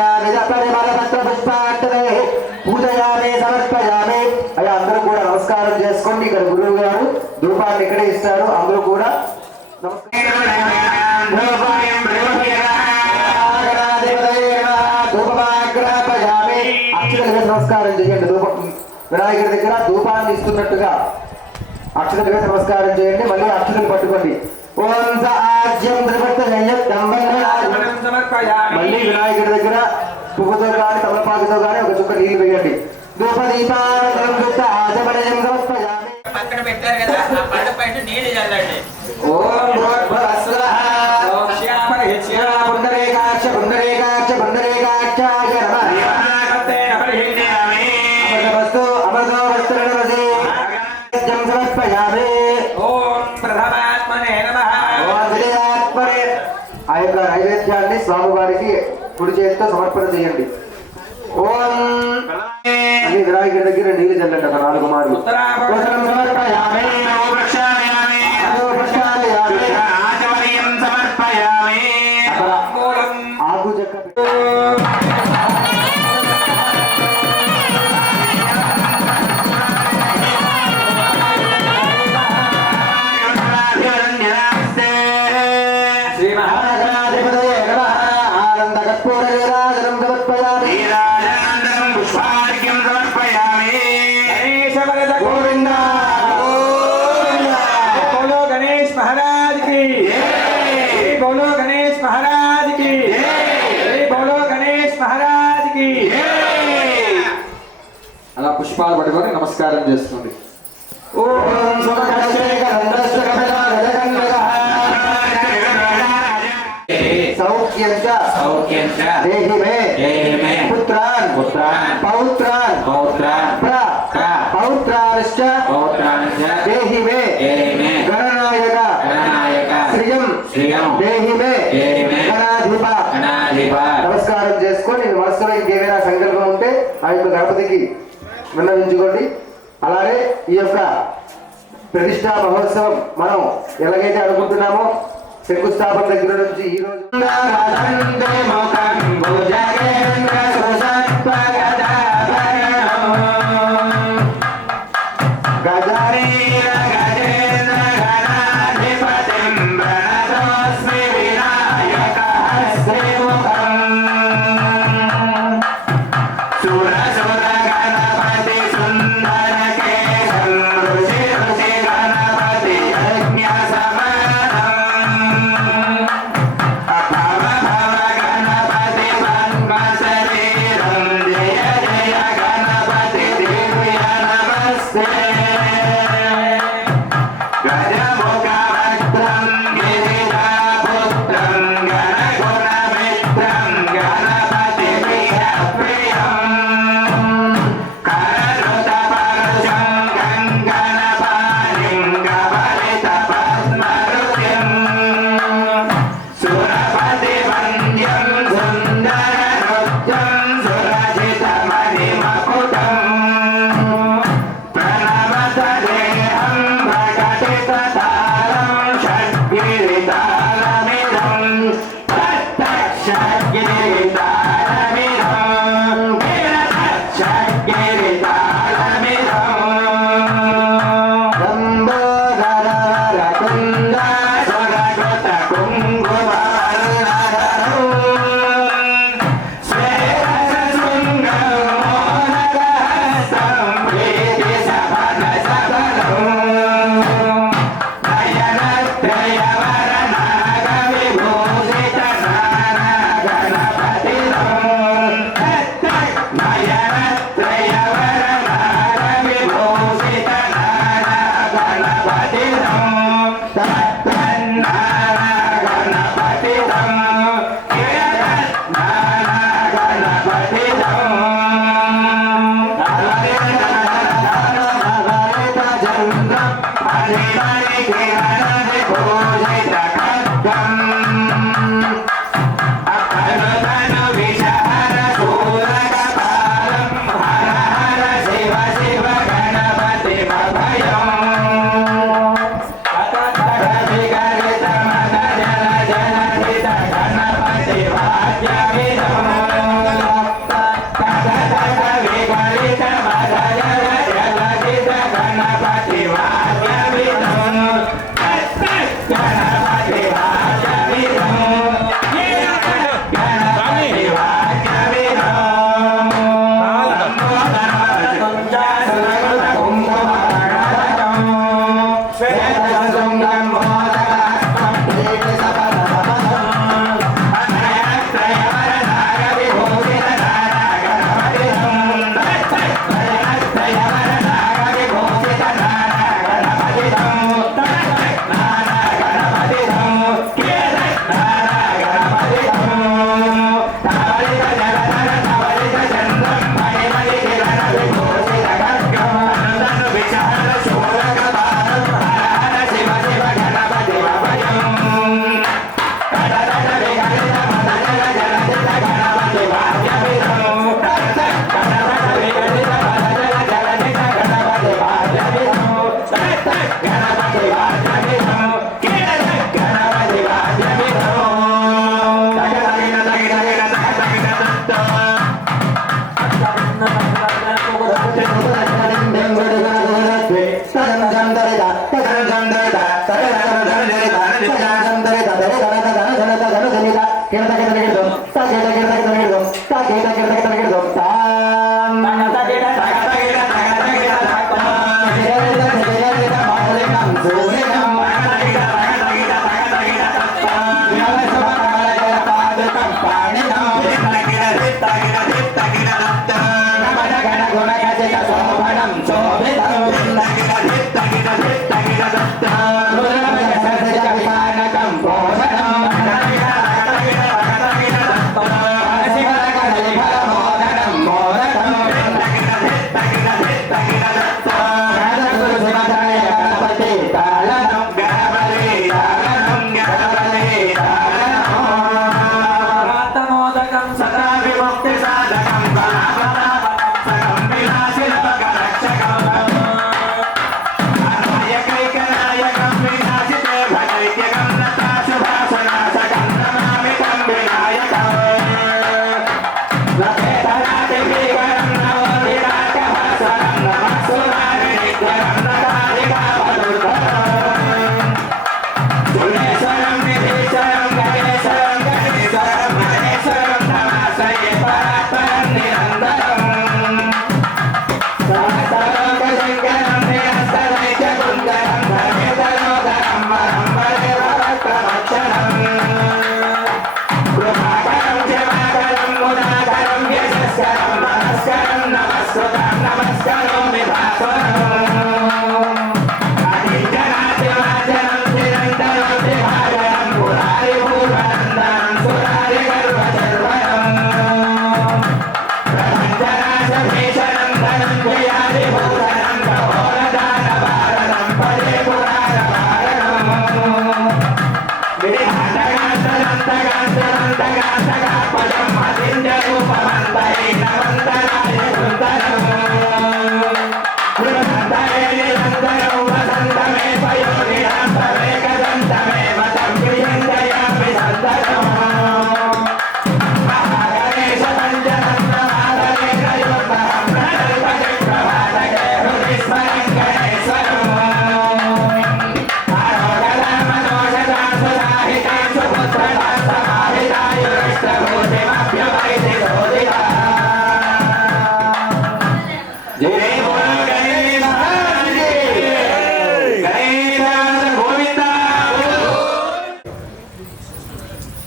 నానావిధ పరిమళపత్ర పుష్పార్చనైః పూజయామి సమర్పయామి. అయ్యా అందరూ కూడా నమస్కారం చేసుకోండి. ఇక్కడ గురువు గారు ధూపాన్ని ఇక్కడే ఇస్తారు. అందరూ కూడా నమస్కారం చేయండి. వినాయకుడి దగ్గర ధూపాన్ని ఇస్తున్నట్టుగా అక్షతలు వేసి నమస్కారం చేయండి. మళ్ళీ అక్షతలు పట్టుకోండి. ఓం సాజ్యం మళ్ళీ వినాయకుడి దగ్గర పువ్వుతో కానీ తమలపాకుతో కానీ ఒక చుక్క నీళ్లు వేయండి. పక్కన పెట్టారు కదా, ఆ పళ్ళ పైన నీళ్ళు చల్లండి. ఓం ఓం పుండరీకాక్ష పుండరీకాక్ష పుండరీకాక్షాయ నమః. అమృతవస్తు అమృతో వస్త్రనమసి సమర్పయామి. ఓం ప్రథమాత్మనే నమః. ఓం ద్వితీయాత్మనే. ఆ యొక్క నైవేద్యాన్ని స్వామివారికి కుడి చేతితో సమర్పణ చేయండి. ఓం అని వినాయకుడి దగ్గర నీళ్ళు చల్లండి. ఒక 4 మార్లు. ఉత్తరం సమర్పయామి. ప్రక్షాళయామి. ప్రక్షాళయామి. ఆచమనీయం సమర్పయామి. ఆకు చెక్క శ్రీ మహాగణాధిపతయే నమః. ఆనంద కర్పూర నీరాజనం సమర్పయామి. పుష్పార్ఘ్యం సమర్పయామి. గణేశ వరద గోవింద గోవింద. బోలో గణేష్ మహారాజ్ కి జై. బోలో గణేష్ మహారాజ్ కి జై. బోలో గణేష్ మహారాజ్ కి అలా పుష్పాలు పట్టుకొని నమస్కారం చేస్తుంది. ఓం సుమకర్షేకరంధ్రస్య కపిలాగజకండగః. సౌఖ్యంచ సౌఖ్యంచ దేహి మే దేహి మే పుత్రాన్ పుత్రాన్ పౌత్రాన్ పౌత్రాన్ పౌత్రాశ్చ పౌత్రాన్చ దేహి మే దేహి మే గణనాయక గణనాయక శ్రియం శ్రియం దేహి మే దేహి మే గణాధిప. గణాధిప. నమస్కారం చేసుకొని మీ మనసులో ఇంకేమైనా సంకల్పం ఉంటే ఆ యొక్క గణపతికి విన్నవించుకోండి. అలానే ఈ యొక్క ప్రతిష్టా మహోత్సవం మనం ఎలాగైతే అనుకుంటున్నామో శంకుస్థాపన దగ్గర నుంచి ఈ రోజు గజముఖ భద్రం గిరిజాపుత్రం గణగుణమిత్రం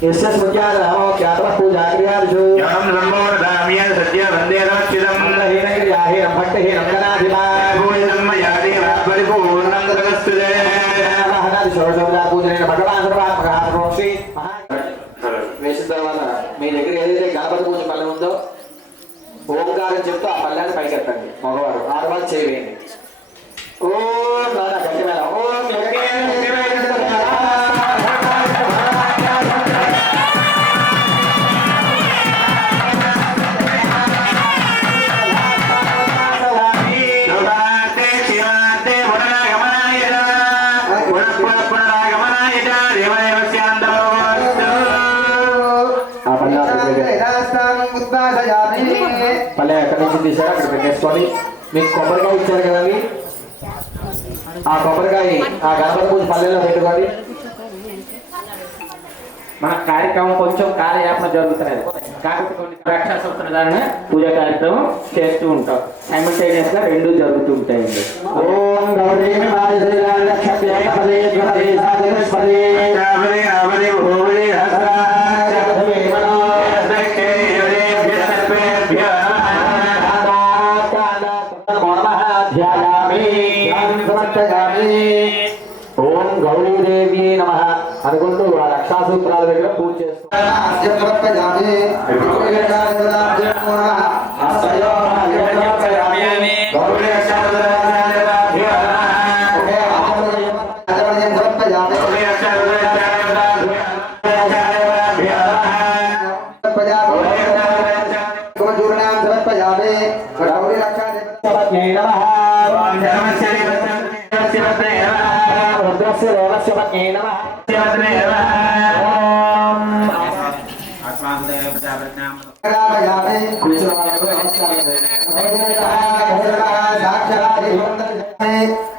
यस्य स्मृत्यानामो ख्यातः पूजाक्रियादिषु यं नमोरदाम्य सत्य वन्देरक्षितं हीनं भक्तहीनं गणाधिपान् पूजितं मया देवा परिपूर्णं तदस्तुते పూజనైన భగవాన్ సర్వాత్మక శ్రీ వేసిన తర్వాత మీ దగ్గర ఏదైతే గణపతి పూజ పల్లె ఉందో ఓంకారం చెప్తూ ఆ పల్లెని పైకెత్తండి మగవారు ఆడవాళ్ళు చేయవేయండి ఓం నాన్న గట్టి మేళ ఓం పల్లె ఎక్కడి నుంచి తీసారో అక్కడ పెట్టేసుకొని మీకు కొబ్బరికాయ ఇచ్చారు కదండి ఆ కొబ్బరికాయ ఆ గణపతి పూజ పల్లెల్లో పెట్టుకోండి. మన కార్యక్రమం కొంచెం కాలయాపన జరుగుతున్నది కాకపోతే కొన్ని రక్షా సూత్రధారణ పూజా కార్యక్రమం చేస్తూ ఉంటాం సైమల్టేనియస్ గా రెండు జరుగుతూ ఉంటాయండి. ఓం గౌరీ ఓం గౌరీదేవి నమః అనుకుంటూ ఆ రక్షాసూత్రాల దగ్గర పూజ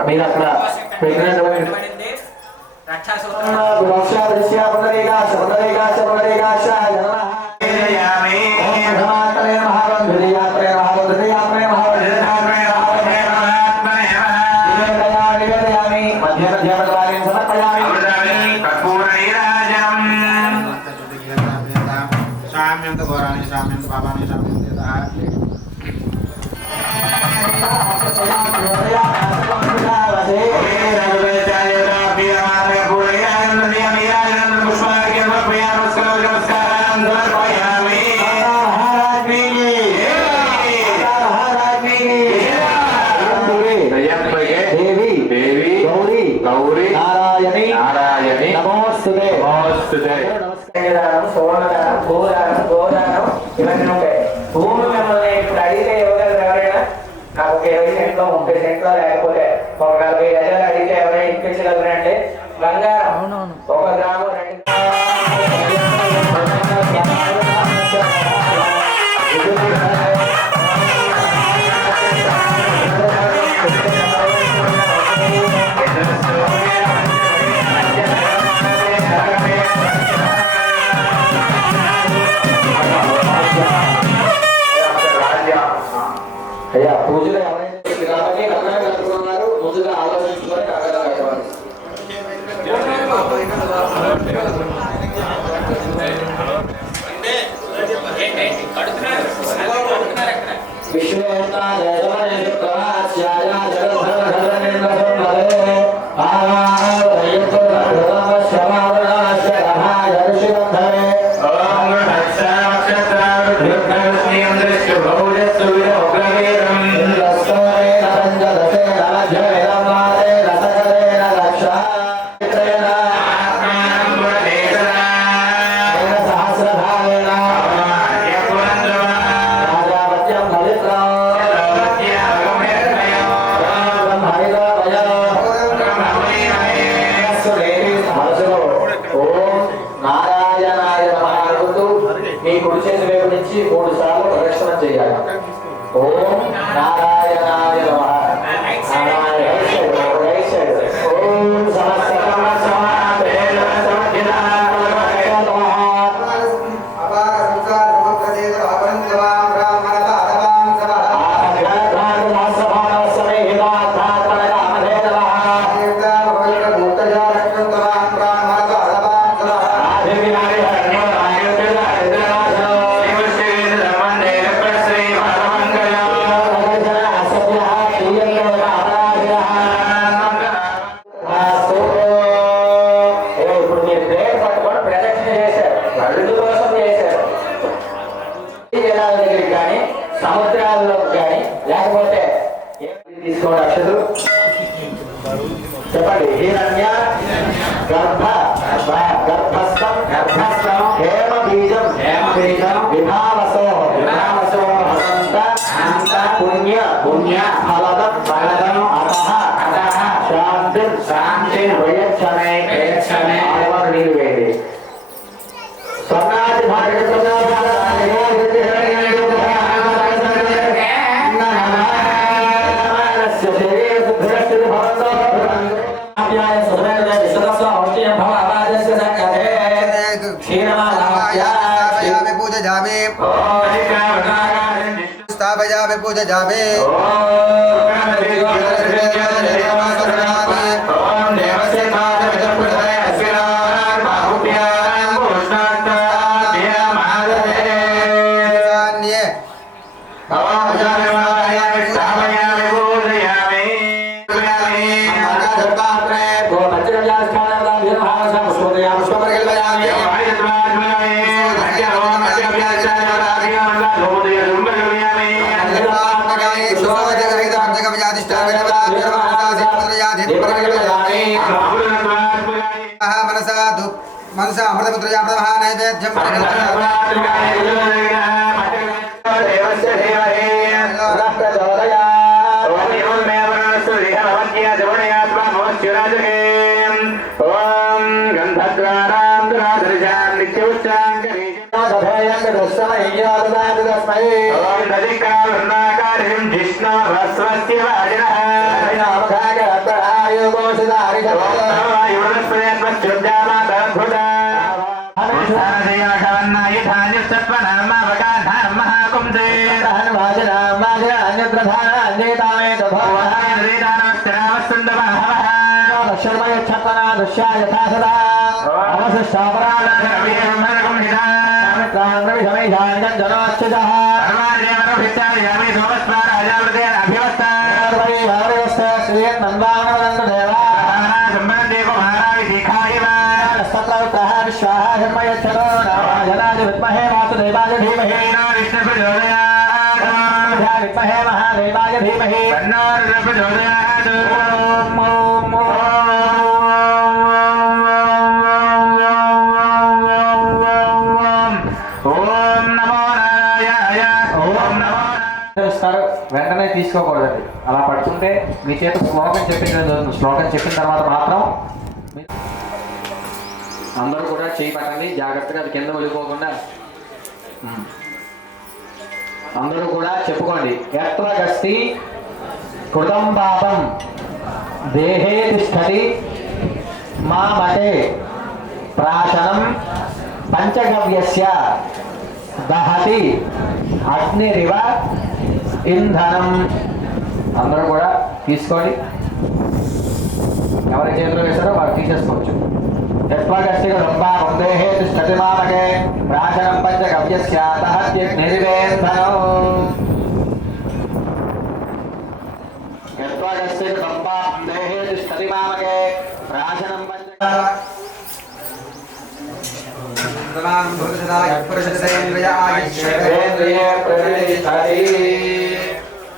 మీరు అక్కడ రక్షా సూత్రం शाम्यंत घोराणि शाम्यंत पापानि शाम्यंत సువర్ణదానం భూదానం గోదానం ఇవన్నీ ఉంటాయి. భూమి మిమ్మల్ని ఇప్పుడు అడిగితే ఇవ్వగలరు ఎవరైనా? నాకు ఒక 20 సెంట్లో 30 సెంట్లో లేకపోతే ఒక 40 గజాలు అడిగితే ఎవరైనా ఇప్పించగలరండి? బంగారం 1 గ్రాము 2 అయ్యా పూజలు ఎవరైనా కాబట్టి కన్నడ కట్టుకున్నారు. ముందుగా ఆలోచించుకొని కన్నడ కట్టవాలి. మీ కుడి చేతి వైపు నుంచి 3 సార్లు ప్రదక్షిణ చేయాలి. ఓం నారాయణాయ నమః. రైట్ సైడ్ ఓం సమస్త సముద్రాల్లో కానీ లేకపోతే తీసుకోండి. అక్షతులు చెప్పండి. హిరణ్య గర్భస్థం హేమ బీజం విభావసో పుణ్య ఫలదం అతః శాంతి ప్రయచ్చమే నీరు వేయండి. స్వర్ణాది स्थापयामि पूजयामि मनसा अमृतपुत्रया प्रदमः नैवेद्यं यथा శ్రీకాంతం జనోచ్యుతః సర్వాదేవరభిత్యామి సోమస్వార అజావృతేన అభివస్త సర్వైవరవస్త శ్రీయన్ నందావనవందదేవా సంబంధే కుమారావి శిఖాయివ నస్తప్రవృత్తః విశ్వాః ధర్మయచ్చరో రాజనాది విద్మహే వాసుదేవాయ ధీమహి విష్ణు ప్రచోదయాత్ విద్మహే మహాదేవాయ ధీమహి తన్నో రుద్ర ప్రచోదయాత్ ఓం ఓం వెంటనే తీసుకోకూడదండి. అలా పట్టుకుంటే మీ చేత శ్లోకం చెప్పించడం జరుగుతుంది. శ్లోకం చెప్పిన తర్వాత మాత్రం అందరూ కూడా చేయి పట్టండి జాగ్రత్తగా, అది కింద వెళ్ళిపోకుండా అందరూ కూడా చెప్పుకోండి. ఎత్ర గస్తి కృతం పాపం దేహే తిష్టతి మా మతే ప్రాశనం పంచగవ్యస్య దహతి అగ్నిరివ ఇంధనం. అందరూ కూడా తీసుకోండి. ఎవరి చేతిలో వేశారో వారు తీసేసుకోవచ్చు. యత్వగస్తిక సంపాపం దేహే తిష్టతి మామకే ప్రాశనం పంచగవ్యస్య దహతి అగ్నిరివేంధనం. యత్వగస్తిక సంపాపం దేహే తిష్టతి మామకే ప్రాశనం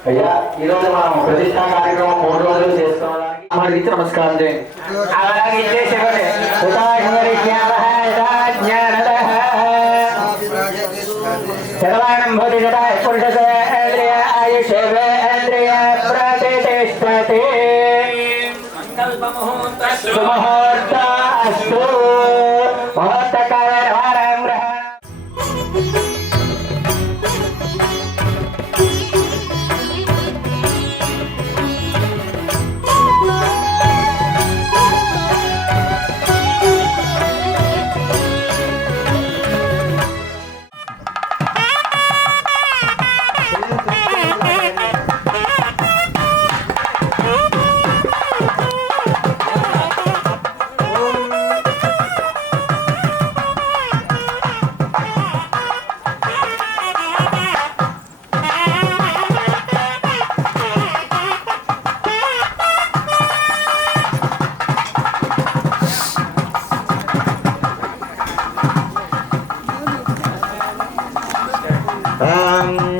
అయ్యా, ఈరోజు మనం ప్రతిష్టా కార్యక్రమం 3 రోజులు చేసుకోవడానికి నమస్కారం చేయండి. శతమానం భూతి పురుషేంద్రియ ఆయుషేంద్రియ ప్రతిష్టతి సుముహూర్త అస్తు ముహూర్తకాల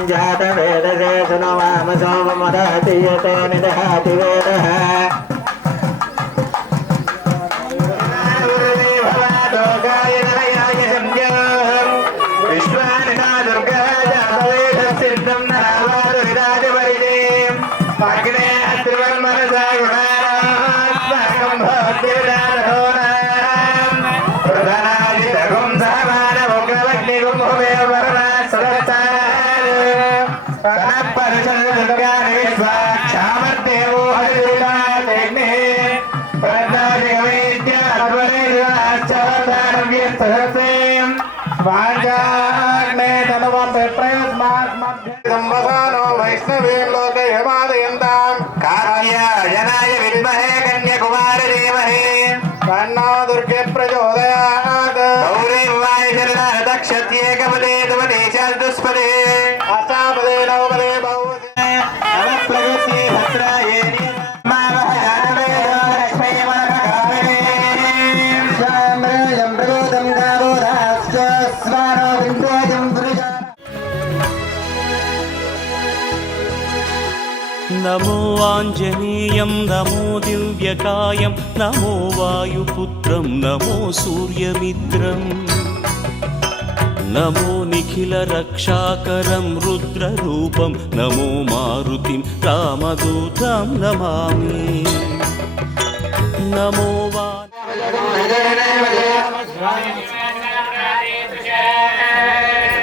जात वेद से सुनवाम सोमदहति यतो निदहति वेदः विश्वानिना दुर्गा जातवेदसिद्धं नावारुराजपरिजयम् अग्ने त्रिवर्मनसा गुणानास्माकं भवद्भिर्दानहोनाम् प्रधानाजितगुं सहमानमुग्रवग्निगुं भुवेव वरणात् सदस्ता वैष्णवे लोकयमादयन्ताम् कात्यायनाय विद्महे कन्याकुमारी धीमहि तन्नो दुर्गे प्रचोदयात् गौरीवाय दक्षत्येकपदे दुपदे चतुष्पदे अष्टापदे नवपदे बहुपदे नवप्रगति भद्राये नमो आञ्जनेयं नमो दिव्यकायं नमो वायुपुत्रं नमो सूर्यमित्रं नमो निखिलरक्षाकरं रुद्ररूपं नमो मारुतिं रामदूतं नमामि नमो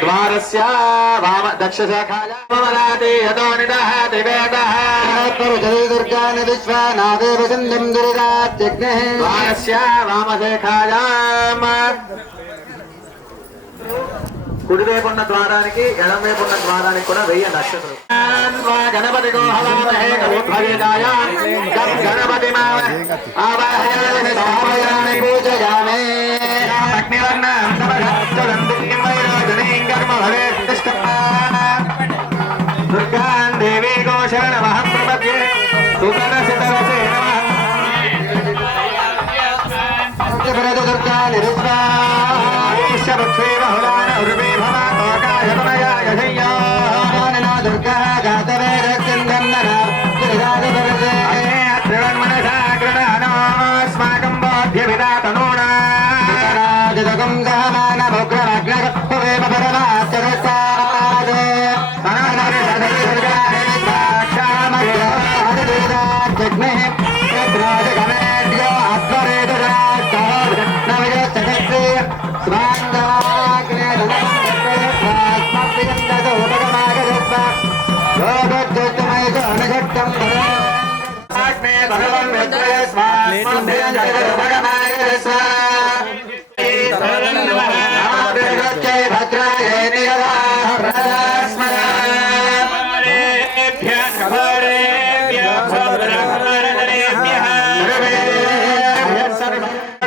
द्वारस्य वाम दक्षशाखाया ममलाते यतो निदहति वेदः दुर्गानि विश्वानादेव सिन्धुं दुर्गात्यग्निः द्वारस्य वामशाखायाम् కుడివైపు ఉన్న ద్వారానికి ఎడమవైపు ఉన్న ద్వారానికి కూడా 1000 నక్షత్రాలు. గణపతి గణపతి పూజయామి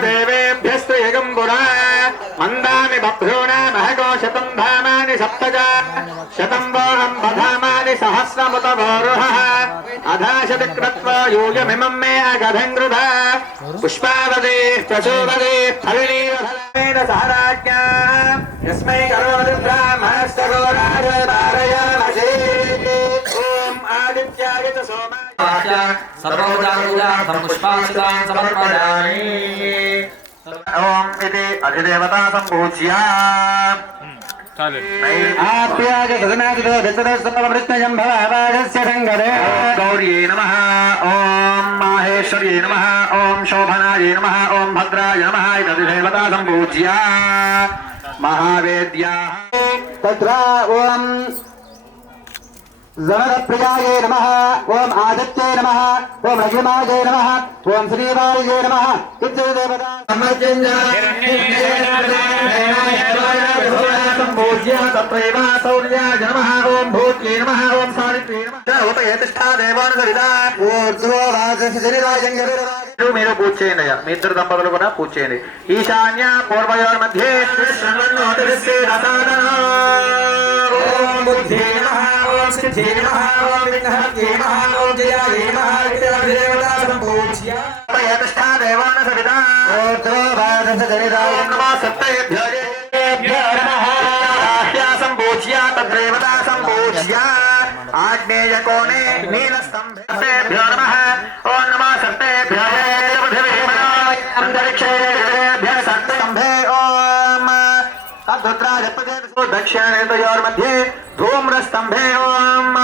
దేవేభ్యస్తు యగంబురా మందామి బభ్రూణా మహగో శతం ధామాని సప్తజ శతం వోహం బధామాని సహస్రముత వోరుహ అధాశతి కృత్వా యూయమిమం మే అగధంగృధ పుష్పావదే ప్రచోదదే ఫలినీవేద సహరాజ్ఞా యస్మై కరోతి బ్రాహ్మణస్య గోరాజ తారయామసే ఓం ఆదిత్యాయ చ సోమాయ సర్వోజానుజాతం పుష్పాక్షితాన్ సమర్పయామి. ఓం ఇది అధిదేవతా సంపూజ్య ఆప్యాయ సదనాదితో దశరథమృత్నయం భవావాజస్య సంగరే గౌర్యై నమః ఓం మాహేశ్వర్యై నమః ఓం శోభనాయై నమః ఓం భద్రాయ నమః ఇది అధిదేవతా సంపూజ్య మహావేద్యా తత్ర ఓం జనప్రియాయ నమః ఓం ఆదిత్యాయ నమః ఓం రఘుమాయ నమః ఓం శ్రీవాయ నమః ఇత్యేదేవతా సంపూజ్య తత్రైవ సౌర్యాయ నమః ఓం భూత్యై నమః ఓం సావిత్ర్యై నమః ఉపయేతిష్ఠా దేవానుసరితా ఊర్ధ్వవాససి శరీరాయ మీరు పూజ చేయండి అయ్యా మీ ఇద్దరు దంపతులు కూడా పూజ చేయండి ఈశాన్య పూర్వయోర్ మధ్యే ఓం బుద్ధి నమః ఓం సిద్ధి నమః ఓం విఘ్నహర్త్యై నమః ఓం జయాయ నమః దేవతా సంపూజ్య ఉపయేతిష్ఠా దేవానుసరితా ఊర్ధ్వవాససి శరీరాయ నమః సప్తేభ్యో నమః సంపూజ్య తద్దేవతా సంపూజ్య ఆగ్నేయ కోణే నీలస్తంభేభ్యో నమః ఓం నమః సప్తేభ్యో అంతరిక్షేభ్యో సప్తస్తంభే ఓం తద్రుద్రాయ దక్షిణేతయోర్मध्ये ధూమ్రస్తంభే ఓం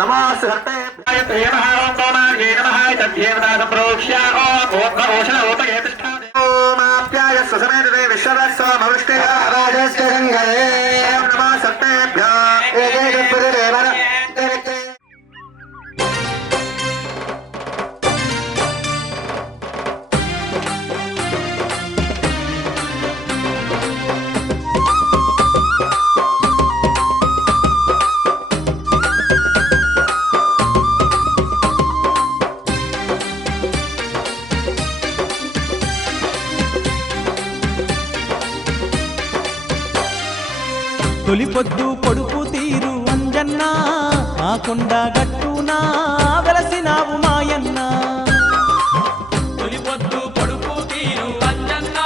నమః సప్తేభ్యో నమః ఓం కోమార్యై నమః తద్దేవతా సంప్రోక్ష్య ఓం ఓషణ ఉపయేతిష్ఠా ఓం ఆప్యాయ సుసమేతే విశ్వదస్వ మౌష్టే రాజస్య సంగరే నమః సప్తేభ్యో ఏదేవదేవన తొలిపొద్దు పొడుపు తీరు అంజన్న ఆ కొండ గట్టునా వెలసినావు మాయన్న. తొలిపొద్దు పొడుపు తీరు అంజన్న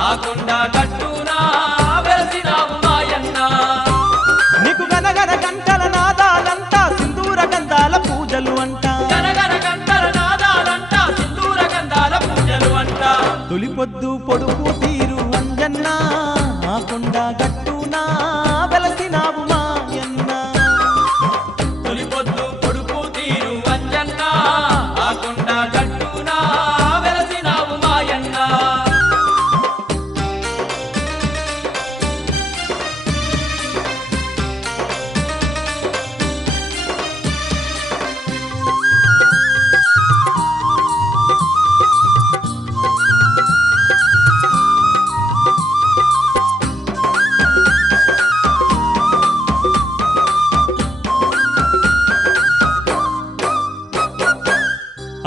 ఆ కొండ గట్టునా వెలసినావు మాయన్న. నీకు గనగన గంటల నాదాలంతా సింధూర గంధాల పూజలు అంట. గనగన గంటల నాదాలంట సింధూర గంధాల పూజలు అంట. తొలిపొద్దు పొడుపు తీరు అంజన్న ఆ కొండ గట్టునా వెలసినావు మాయన్న. తొలిపొద్దు పొడుపు తీరు అంజన్న ఆ కొండ గట్టునా వెలసినావు మాయన్న.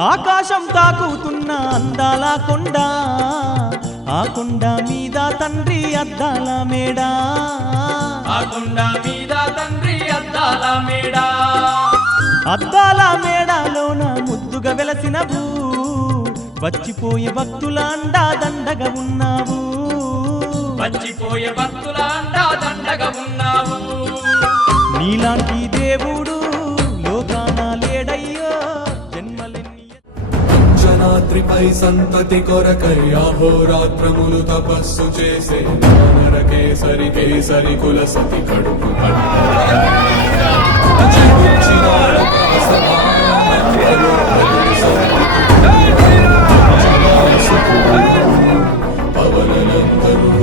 ఆకాశం తాకుతున్న అందాల కొండ ఆ కొండ మీద తండ్రి అద్దాల మేడ. ఆ కొండ మీద తండ్రి అద్దాల మేడ. అద్దాల మేడలోన ముద్దుగా వెలసినవు వచ్చిపోయే భక్తుల అండా దండగా ఉన్నావు. వచ్చిపోయే భక్తుల అండా దండగా ఉన్నావు. నీలాంటి దేవుడు లోకాన లేడయ్యో జన్మలెన్ని. జనాద్రిపై సంతతి కొరకై అహోరాత్రములు తపస్సు చేసే నరకేసరి కేసరి కుల సతి కడుపు పవనందరూ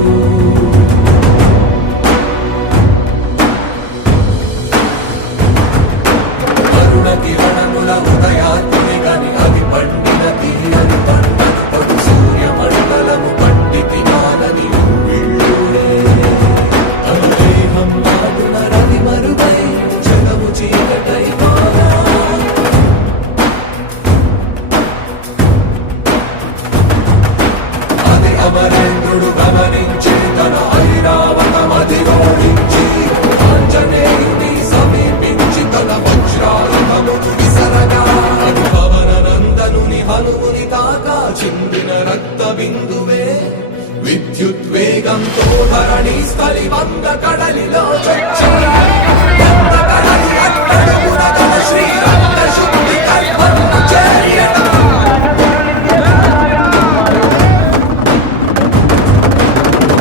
అరుణ కిరణముల ఉదయాత్మి గని గంగ కడలిలో చొచ్చిన గంగ కడలి అట్టడుగున గల శ్రీరంగ శుద్ధి కల్పన చేయట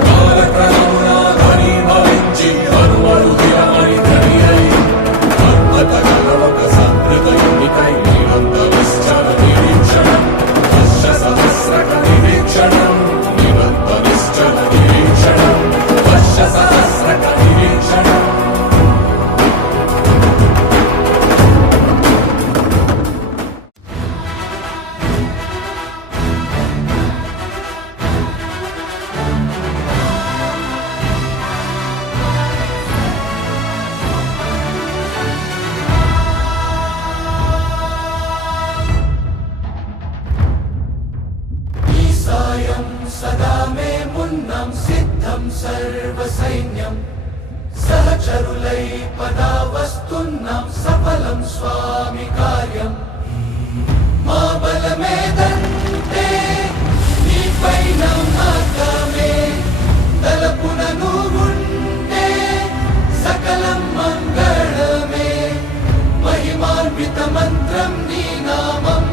కాలక్రమమున ధ్వని భవించి కరువడు దినమని ధ్వని అయి అర్ధతగలవక సంగృత యునికై నిరంతరిశ్చర నిరీక్షణం వర్ష సహస్రక నిరీక్షణం నిరంతరిశ్చర నిరీక్షణం వర్ష సహస్రక నిరీక్షణం సాయం సదా మే మున్నం సిద్ధం సర్వసైన్యం సహచరులై పదా వస్తున్నాం సఫలం స్వామి కార్యం మా బలమేదంటే నీపై నమ్మకమే తలపున నువ్వుంటే సకలం మంగళమే మహిమాన్విత మంత్రం నీ నామం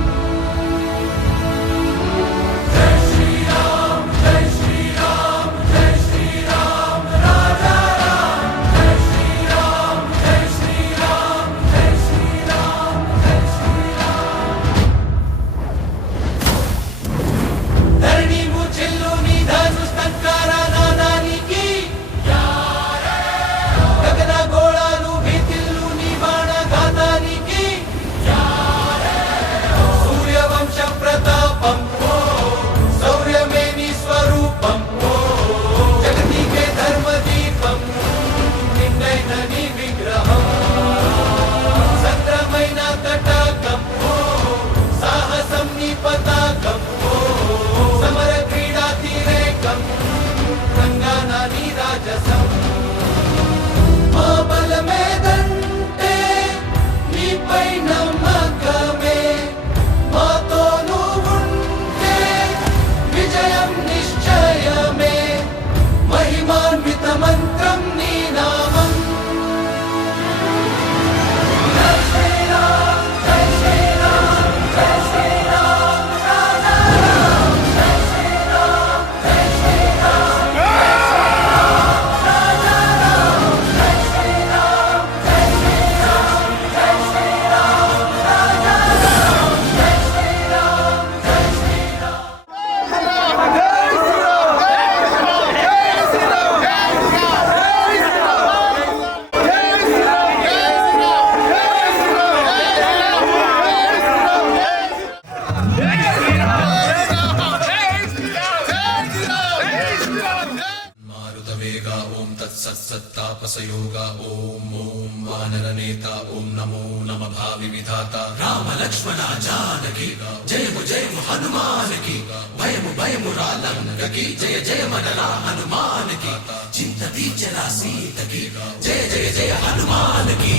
మారుతవేగా ఓం తత్సత్తాపసయోగా ఓం ఓం వానరనేత ఓం నమో నమ భావి విధాత రామ లక్ష్మణ జానకి జయము జయము హనుమానికి భయము భయము రాలంకకి జయ జయ మనరా హనుమానికి చింత తీర్చరా సీతకి జయ జయ జయ హనుమానికి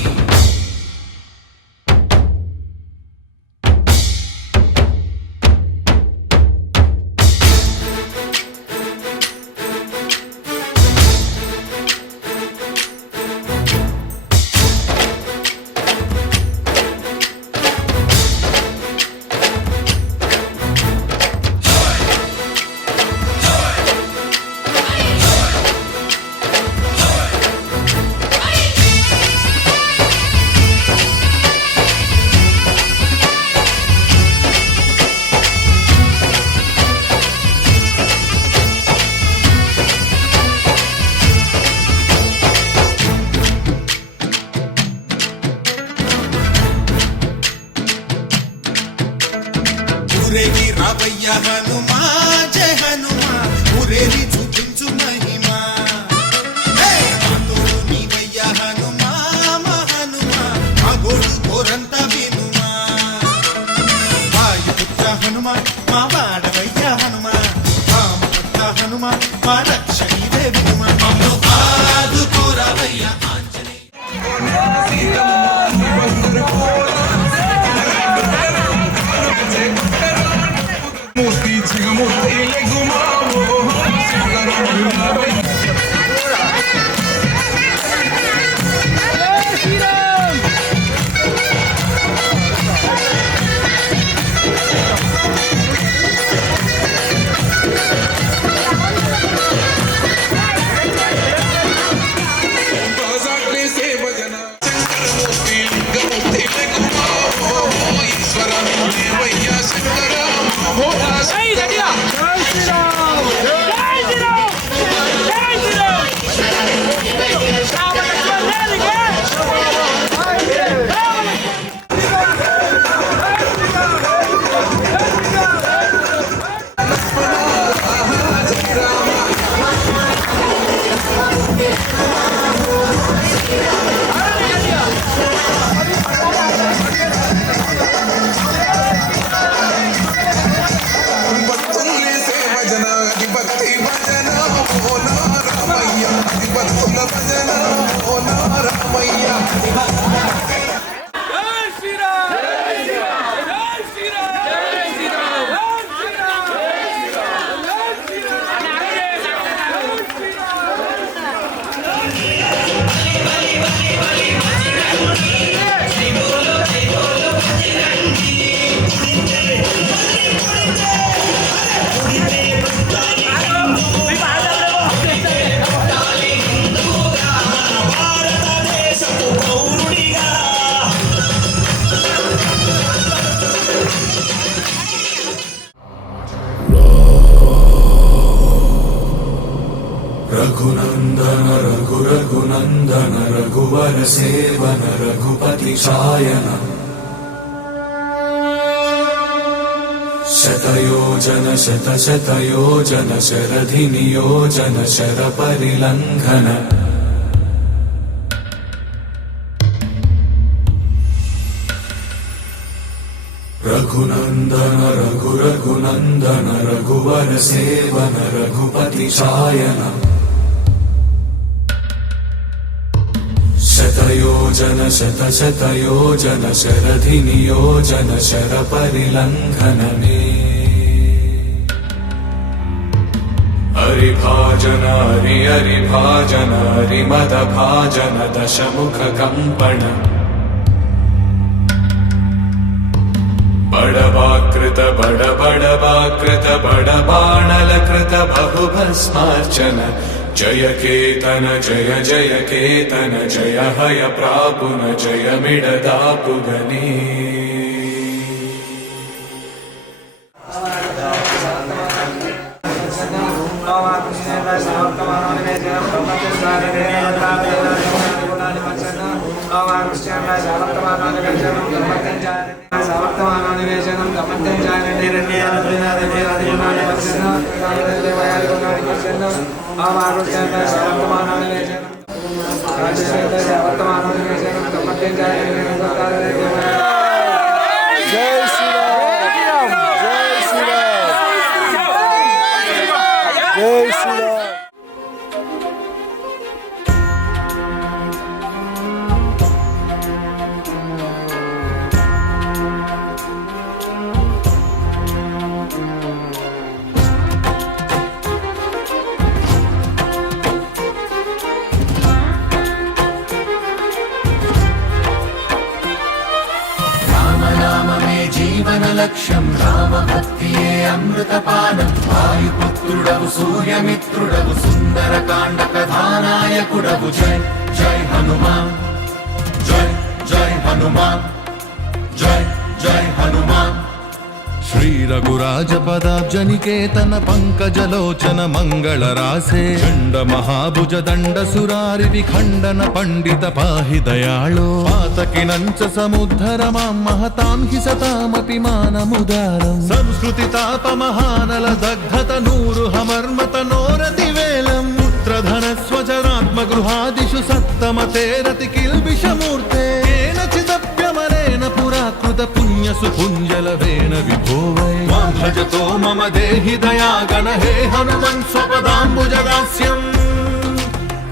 ఊరేగి రావయ్య హనుమా జయ హనుమా ఊరేగి చూపించు మహిమా తోడు నీవయ్య హనుమా మా హనుమా మా గోడు కోరంత వినుమా వాయుపుత్ర హనుమా మా వాడవయ్య హనుమా రామపుత్ర హనుమా మా రక్షణీవే వినుమా మమ్మల్ని ఆదుకోరావయ్య మూర్తి భక్తుల్ని సేవ జన భక్తి భజన ఓలా రామయ్య భక్తుల భజన ఓలా రామయ్య रघुनन्दन रघुरघुनन्दन रघुवर सेवन रघुपति चायन शतयोजन शतशतयोजन शरधि नियोजन शर परिलङ्घन रघुनन्दन रघुरघुनन्दन रघुवर सेवन रघुपति चायन शतयोजन शतशतयोजन शरधि नियोजन शर परिलङ्घनने हरिभाजन हरिभाजन हरिमदभाजन दशमुख कम्पण बड़वाकृत बड़वाकृत बड़बाणलकृत बहुभस्मार्चन जय केतन जय जय केतन जय हय प्रापुन जय मिडदापुगने లక్ష్యం రామ భక్తియే అమృతపానం వాయుపుత్రుడవు సూర్యమిత్రుడవు సుందరకాండ కథానాయకుడవు జై జై హనుమాన్ జై జై హనుమాన్ జై జై హనుమాన్ శ్రీ రఘురాజ పదాబ్జనికేతన పంకజలోచన మంగళ రాసే చండ మహాభుజ దండ సురారి విఖండన పండిత పాహి దయాళో పాతకినంచ సముద్ధర మాం మహతాం హి సతామపి మానముదారం సంస్కృతి తాపమహానల దగ్ధత నూరు హమర్మత నోరతి వేలం పుత్రధన స్వజనాత్మ గృహాదిషు సత్తమతేరతి కిల్బిషమూర్తే చిదప్యమరేణ పురాకృత పుణ్య సుపుంజలవేణ విభోవై మాం భజతో మమ దేహి దయాగణ హే హనుమన్ స్వపదాంబుజదాస్యం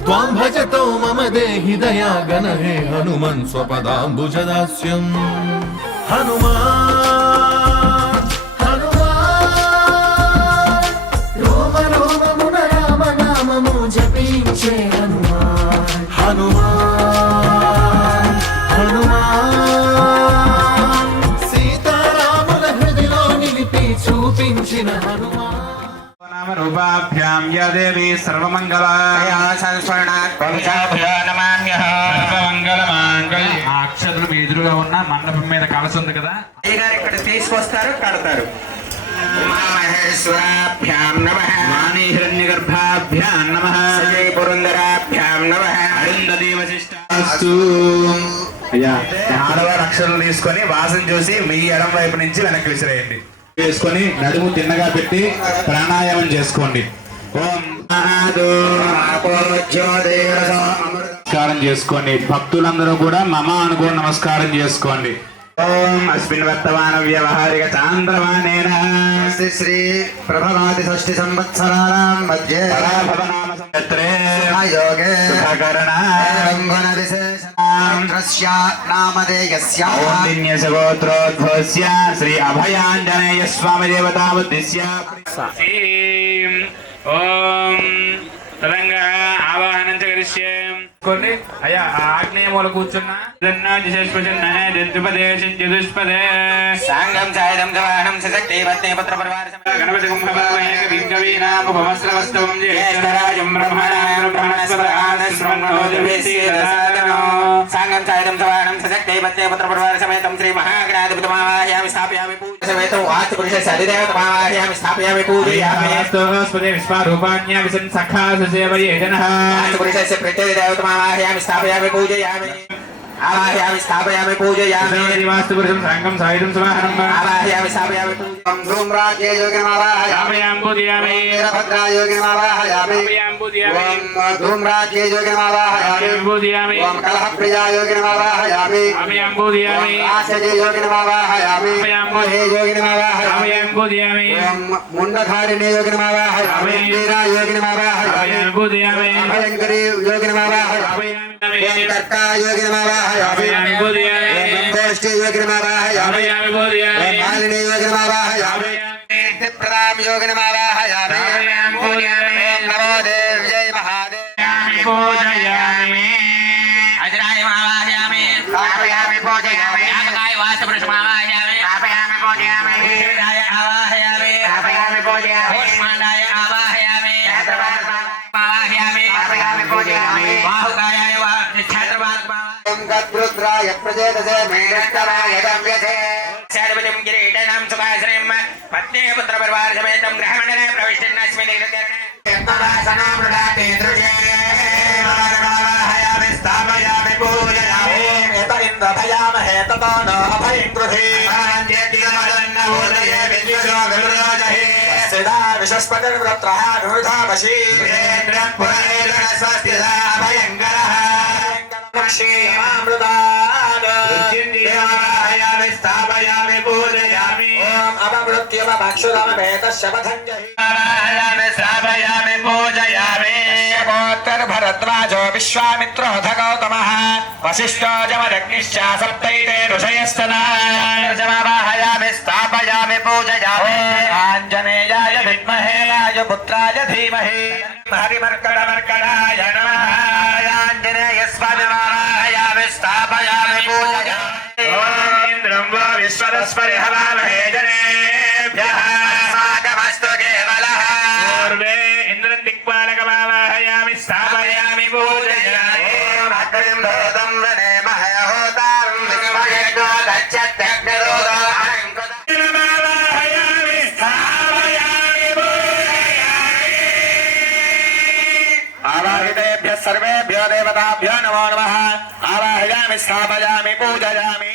త్వాం భజతో మమ దేహి దయాగణ హే హనుమన్ స్వపదాంబుజదాస్యం హనుమాన్ హనుమాన్ రోమ రోమమున రామ నామము జపించే హనుమాన్ హనుమాన్ హనుమాన్ సీతారాముల హృదయలో నిలిపి చూపించిన హనుమాన్ రూపాభ్యాం యా దేవి సర్వమంగళాయ సంస్మరణాత్ వంశాభ్యో నమామ్యః సర్వమంగళమాంగళ్యే. ఆ అక్షతులు మీ ఎదురుగా ఉన్న మండపం మీద కలశ ఉంది కదా, అయ్యగారు ఇక్కడ తీసుకొస్తారు, కడతారు. ఉమామహేశ్వరాభ్యాం నమః వాణీ హిరణ్యగర్భాభ్యాం నమః సజయ పురందరాభ్యాం నమః అరుంధతీ వశిష్ఠాస్తు. అయ్యా ఆడవారు అక్షరాలు తీసుకొని వాసన చూసి మీ ఎడం వైపు నుంచి వెనక్కి విసిరేయండి. వేసుకొని నడుము తిన్నగా పెట్టి ప్రాణాయామం చేసుకోండి. ఓం నమస్కారం చేసుకోండి. భక్తులందరూ కూడా మమ అనుకోని నమస్కారం చేసుకోండి. ఓం అస్మిన్ వర్తమాన వ్యవహారిక చాంద్రమానేన శ్రీ ప్రభవాది షష్ఠి సంవత్సరాణం మధ్యే పరాభవనామ సంవత్సరే యోగే సుఖకరణ రంభన విశేష నామధేయస్య గోత్రోద్భవస్య శ్రీ అభయాంజనేయ స్వామి దేవతాముద్దిశ్య ఓం తదంగ ఆవాహనం చరిష్యే. అయ్యా ఆగ్నేయ మూల కూర్చున్నా సాంగం సాయదం జవాహనం సశక్తి పత్ని పుత్ర పరివార గణపతి కుంభవస్త్రవస్తవం జ్యేష్ఠరాజం సాంగం సాయదం జవాహనం సశక్తి పత్ని పుత్ర పరివార సమేతం శ్రీ మహాగణాధిపతిమావాహయామి స్థాపయామి పూజ సమేతం వాస్తు పురుష సరిదేవతమావాహయామి స్థాపయామి పూజయామి విశ్వరూపాణ్య విసన్ సఖా సుసేవయే జనః వాస్తు పురుషస్య ప్రత్యేకదేవతమావాహయామి స్థాపయామి పూజయామి ఆవాహయామి స్థాపయామి పూజయామి వాస్తు పురుషం సాంగం సాయుధం సమాహనం ఆవాహయామి స్థాపయామి పూజయామి ధూమ్రాజ్య యోగినమావాహయామి పూజయామి వీరభద్రా యోగినమావాహయామి ఓం ధూమ్రాజ్య యోగినమావాహయామి పూజయామి ఓం కలహప్రియా యోగినమావాహయామి పూజయామి ఆశజ యోగినమావాహయామి హే యోగినమావాహయామి పూజయామి ఓం ముండధారిణి యోగినమావాహయామి వీరా యోగినమావాహయామి పూజయామి భయంకరి యోగినమావాహయామి ఓం కర్తా యోగినమావాహయామి ఓం గంగోష్ఠి యోగినమావాహయామి ఓం మాలిని యోగినమావాహయామి ప్రదాం యోగినమావాహయామి ఓం నమో దేవ్యై మహాదేవ్యామి పూజయామి అజరాయ మావాహయామి స్థాపయామి పూజయామి యాగకాయ వాస్తపురుషమావాహయామి స్థాపయామి పూజయామి వీరాయ ఆవాహయామి స్థాపయామి పూజయామి కూష్మాండాయ ఆవాహయామి ఆవాహయామి స్థాపయామి పూజయామి బాహుకాయాయ ఛత్రపాదమావాహయామి గద్రుద్రాయ ప్రజేతసే మేఘస్తరాయ గమ్యతే శర్వజం కిరీటనాం సుభాశ్రయం పత్నే పుత్ర పరివార సమేతం గ్రహమండలే ప్రవిష్టన్నస్మి నిరకరణే యత్నవాసనాం ప్రదాతే దృశే ఆవాహయామి స్థాపయామి పూజయామి ఏతరింద్రభయామహే తతో న అభయం గృహే ఆంజేతిగమలన్న ఉదయే విద్యుతో విరుజహే సిదా విశస్పతిర్వ్రత్రః విరుధావశీ ఇంద్రం పురేణ స్వస్తిదా భయంకరః లక్ష్మీమామృతాన్ ఆవాహయామి స్థాపయామి పూజయామి ఓం అపమృత్యుమభక్షురమేతశపథంజహి ఆవాహయామి స్థాపయామి పూజయామి భరద్వాజో విశ్వామిత్రోऽథ గౌతమः వసిష్ఠో జమదగ్నిశ్చ సప్తైతే ఋషయస్తదా ఆవాహయామి స్థాపయామి పూజయామి ఆంజనేయాయ విద్మహే రాజపుత్రాయ ధీమహి హరిమర్కడమర్కడాయ నమః ఆంజనేయ స్వామివాహయామి స్థాపయామి పూజయామి ఇంద్రం వా విశ్వరస్పరి హవామహే జనేభ్యః సాగమస్తు కేవలః పూర్వే ఇంద్రం దిక్పాలకమావాహయామి స్థాపయామి పూజయామి అగ్నిం భూతం వనేమహ హోతారం విఘ్నభయజ్ఞో దచ్చత్యగ్నిరోధో అనంకృతమావాహయామి స్థాపయామి పూజయామి ఆవాహితేభ్యः సర్వేభ్యో దేవతాభ్యో నమో నమః ఆవాహయామి స్థాపయామి పూజయామి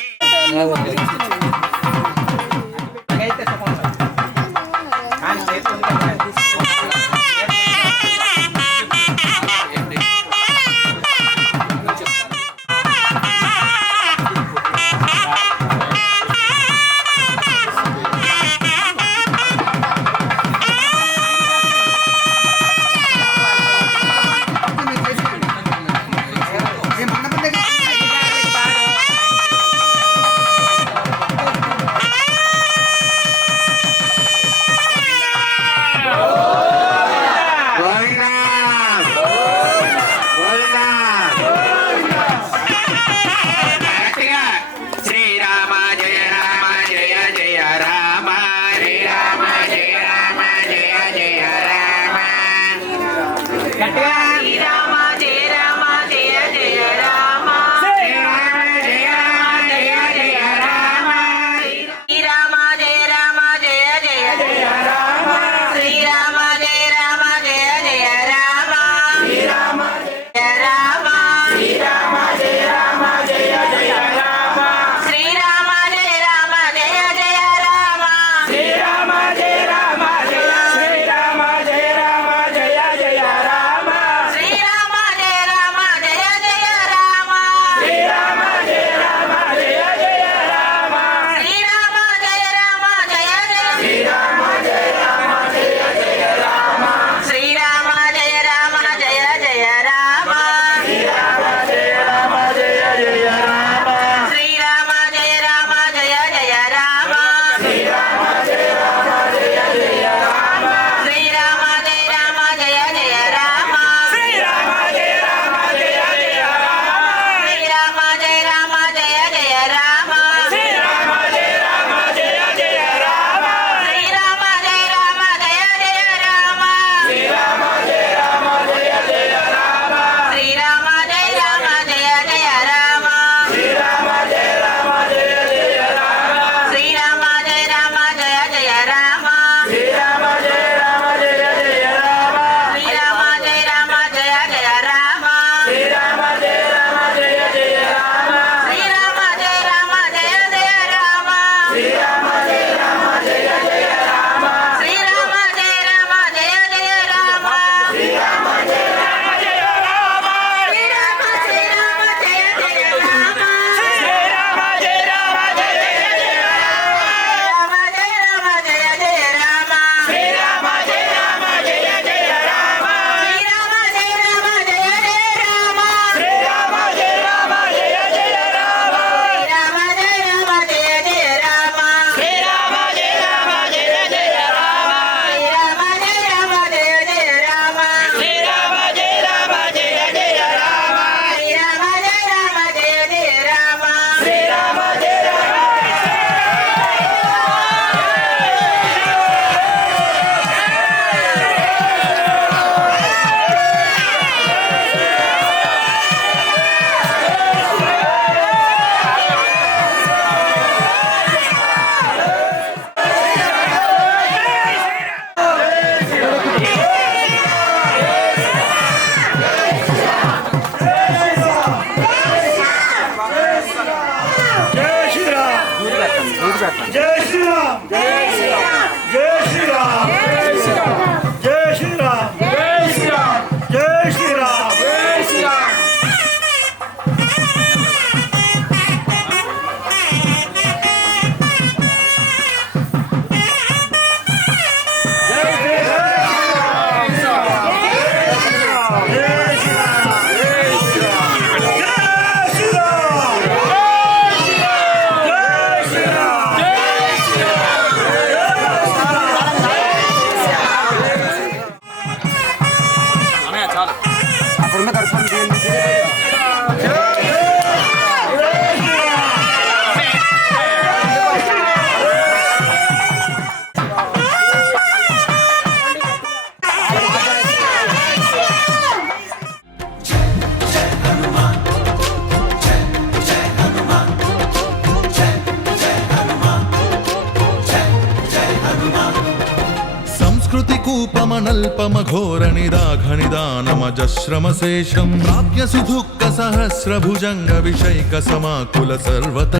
కూపమనల్పమఘోరనిదాఘనిదానమజశ్రమశేషం ప్రాప్య సుదుఃఖ సహస్రభుజంగ విషైక సమాకుల సర్వత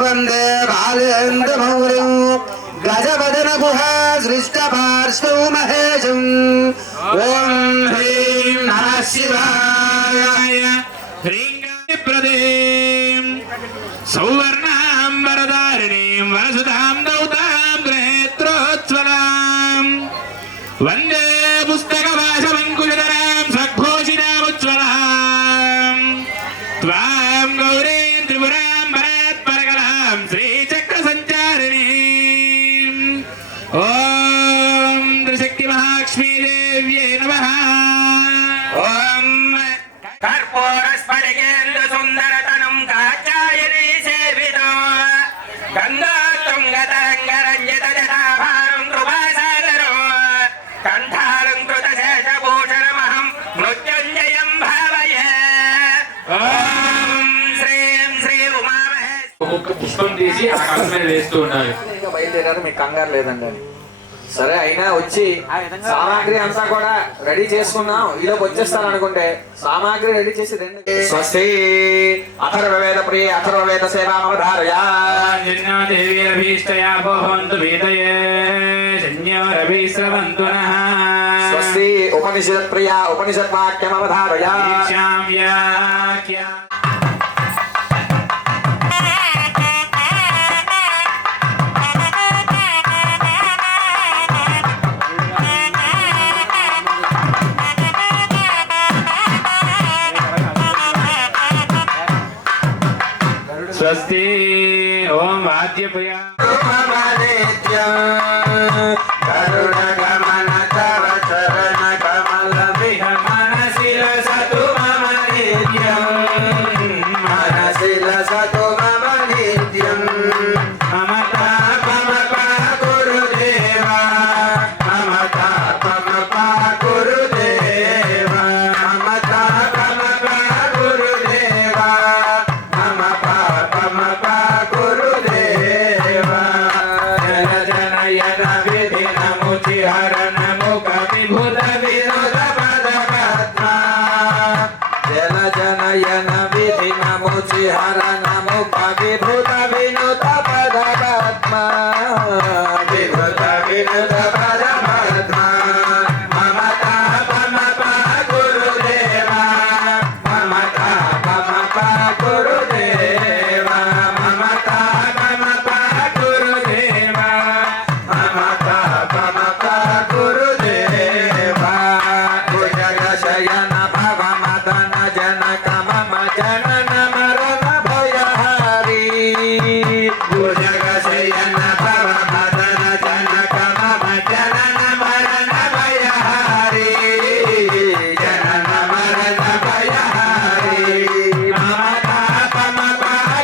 వందే బాలేంద్రమౌర్యం గజవదన గుహా సృష్ట పార్శ్వౌ మహేశం ఓం హ్రీం నమః శివాయ హ్రీం ప్రదేం సౌవర్ణాం వరదారిణీం వరసుధాం దౌతాం గ్రహేత్రోజ్వలాం వందే పుస్తకవాసమంకుశధరాం సద్ఘోషితాముజ్వలాం త్వాం గౌరీం త్రిపురాం పరాత్పరకలాం శ్రీచక్రసంచారిణీం ఓం త్రిశక్తి మహాలక్ష్మీదేవ్యై నమః ఓం కర్పూరస్ఫటికేంద్ర సుందరతనం కాచాయనీ సేవితో గంగా తుంగతరంగ రంజిత జటాభారం కృపాసాగరో కంఠాలంకృత శేషభూషణమహం మృత్యుంజయం భావయే ఓం శ్రీం శ్రీ ఉమామహేశ్వరి ఒక్కొక్క పుష్పం తీసి ఆ కళ్ళ మీద వేస్తూ ఉండాలి. బయలుదేరారు, మీకు కంగారు లేదండి. సరే, అయినా వచ్చి సామాగ్రి అంతా కూడా రెడీ చేసుకున్నాం, ఈలోపు వచ్చేస్తాను అనుకుంటే సామాగ్రి రెడీ చేసి స్వస్తి అథర్వవేద ప్రియ అథర్వవేద సేవామవధారయా స్వస్తి ఉపనిషత్ ప్రియ ఉపనిషత్ వాక్యమవధారయా స్వస్తి ఓం వాద్యప్రియ కరుణగమన తవ చరణ కమల మనసిల సతు మమ నిత్యం మనసిల సతు మమ నిత్యం మమతా పమ గురుదేవా మమతా పమ గురుదేవా మమతా పమ గురుదేవా మమ పాపమ గురుదేవా జన జనయన విధి నముచి హరణ ముఖ విభుత వినుద పద పద్మా జన జనయన విధి నముచి హరణ ముఖ విభుత వినుత పద పద్మా విభుత వినుత పద పద్మా మమతా పమ గురుదేవా మమతా పమ గురుదేవా మమతా పమ గురుదేవా మమతా పమ గురుదేవా భుజగ శయన భవ మదన జనక మమ జనన మరణ భయహారీ భుజగ శయన భవ మదన జనక మమ జనన మరణ భయహారీ జనన మరణ భయహారీ మమతా పమ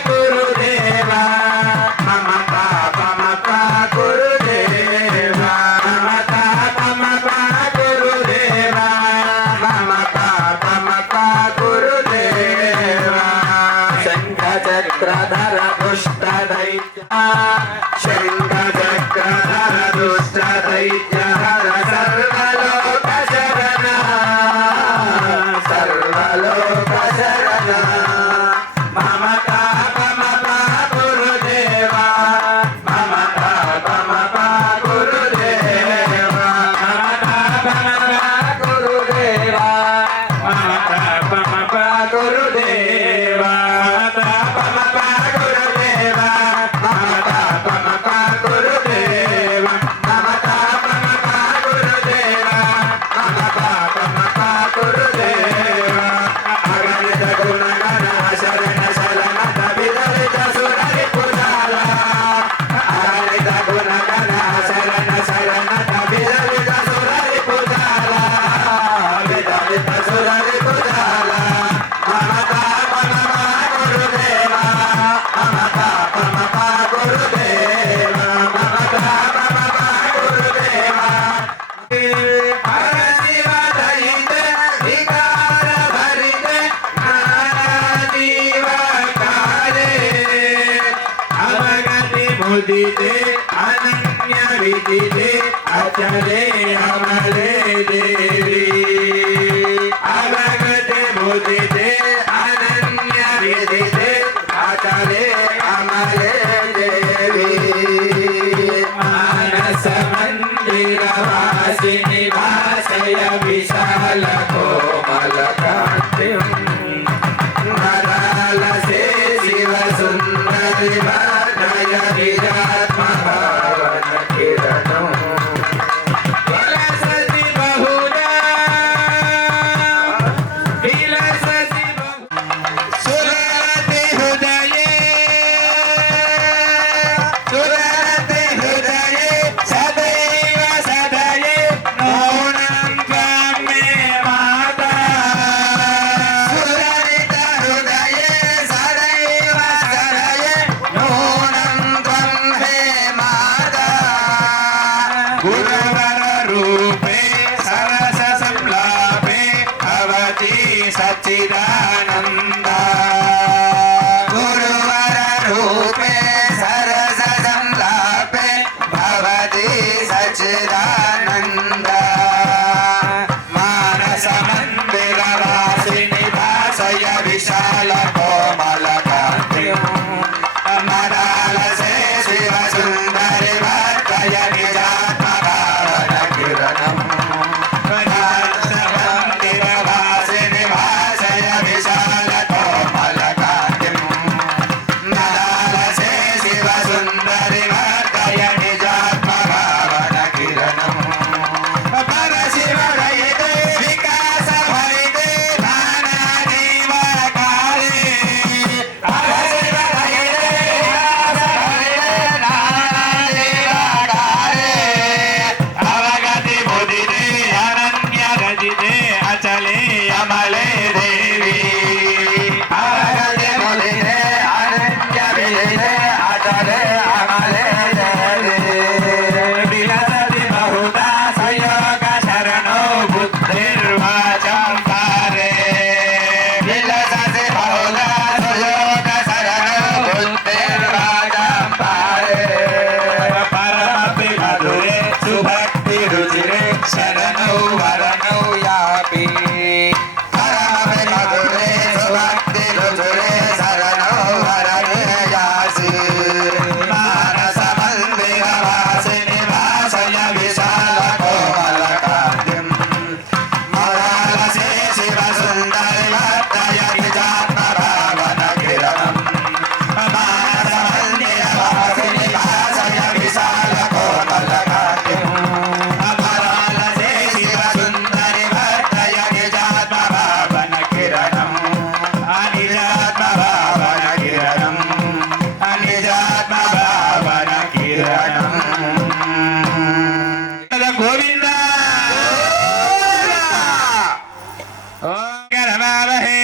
గురుదేవా మమతా పమ గురుదేవా మమతా పమ గురుదేవా మమతా పమ గురుదేవా శంఖ చక్రధర దుష్ట దైత్య శంఖ చక్రధర దుష్ట దైత్య హర సర్వలోక శరణ సర్వలోక శరణ మమతా పమ సురరి కుజాల మమతా పమప గురుదేవ మమతా పమప గురుదేవ మమతా పమప గురుదేవ పరశివ దయితే వికార భరితే నానాదీవ కాలే అవగతి ముదితే అనన్య విదితే అచలే అమలే దేవి అవగతి ముదితే అనన్య విదితే అచలే అమలే దేవి మానస మందిర వాసిని భాషయ విశాల కోమల కాంతిం మరాలసే శివ సుందరి భద్రయ విరాత్మ భావన కిరణం విలసతి బహుదా విలసతి సురతి హృదయే సురతి హృదయే సదైవ సదయే నూనం త్వం మే మాతా సురరిత హృదయే సదైవ సదయే నూనం త్వం హే మాతా గురువర రూపే సరస సంలాపే భవతి సచ్చిదానంద గురువర రూపే సరస సంలాపే భవతి సచ్చిదానంద మానస మందిర వాసిని భాసయ విశాల కోమల కాంతిం మరాలసే శివ సుందరి భద్రయ నిజాత్మ భావన కిరణం మానస మందిర వాసిని భాసయ విశాల కోమల కాంతిం మరాలసే శివ సుందరి భద్రయ నిజాత్మ భావన కిరణం పరశివ దయితే వికాస భరితే నానాదీవ కాలే పరశివ దయితే వికాస భరితే నానాదీవ కాలే అవగతి ముదితే అనన్య రజితే అచలే అమలే దేవి అవగతి ముదితే అనన్య విదితే అచలే అమలే దేవి విలసతి బహుదా సయోగ శరణో బుద్ధిర్వాచం పారే విలసతి బహుదా సయోగ శరణో బుద్ధిర్వాచం పారే పరమపి మధురే సుభక్తి రుచిరే శరణౌ వరణౌ యాపి పరమపి మధురే సుభక్తి రుచిరే శరణౌ వరణే యాసి మానస మందిర వాసిని భాసయ విశాల కోమల కాంతిం మరాలసే శివ సుందరి భద్రయ నిజాత్మ భావన కిరణం మానస మందిర వాసిని భాసయ విశాల కోమల కాంతిం మరాలసే శివ సుందరి భద్రయ నిజాత్మ భావన కిరణం అనిజాత్మ భావన కిరణం అనిజాత్మ భావన కిరణం గోవింద ఓం గణమావహే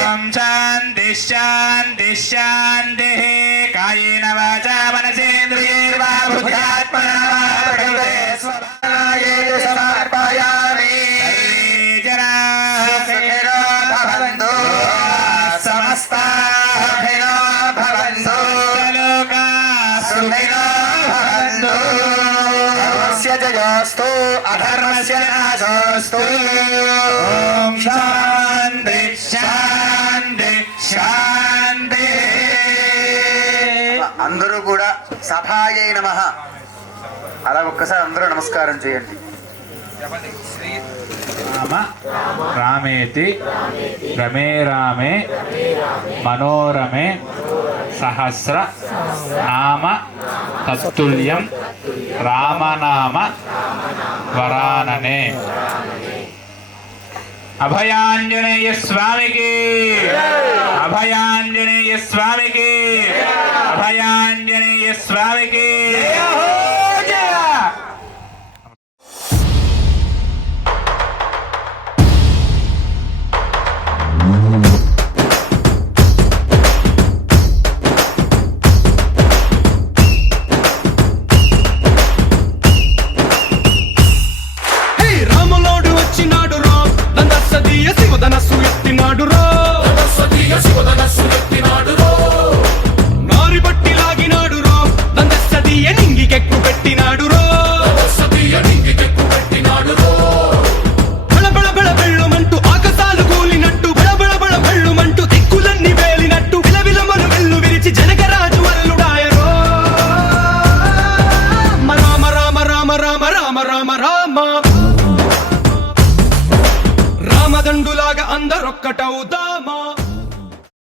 ఓం శాంతి శాంతి శాంతి కాయేన వాచా మనసేంద్రియైర్వా బుద్ధ్యాత్మనా వా ప్రకృతే స్వభావాయేన సమర్పయామి జనాః సుఖినో భవంతు సమస్తాః భవంతు లోకాః సుఖినో భవంతు ధర్మస్య జయోస్తు అధర్మస్య నాశోస్తు ఓం శాంతి శాంతి శాంతి అందరూ కూడా సభాయై నమః అలా ఒక్కసారి అందరూ నమస్కారం చేయండి. రామ రామేతి రమే రామే మనోరమే సహస్ర నామ తత్తుల్యం రామనామ వరాననే. అభయాంజనేయ స్వామికి, అభయాంజనేయ స్వామికి, అభయాంజనేయ స్వామికి. రామ రామ రామదండులాగా అందరొక్కటవుదామా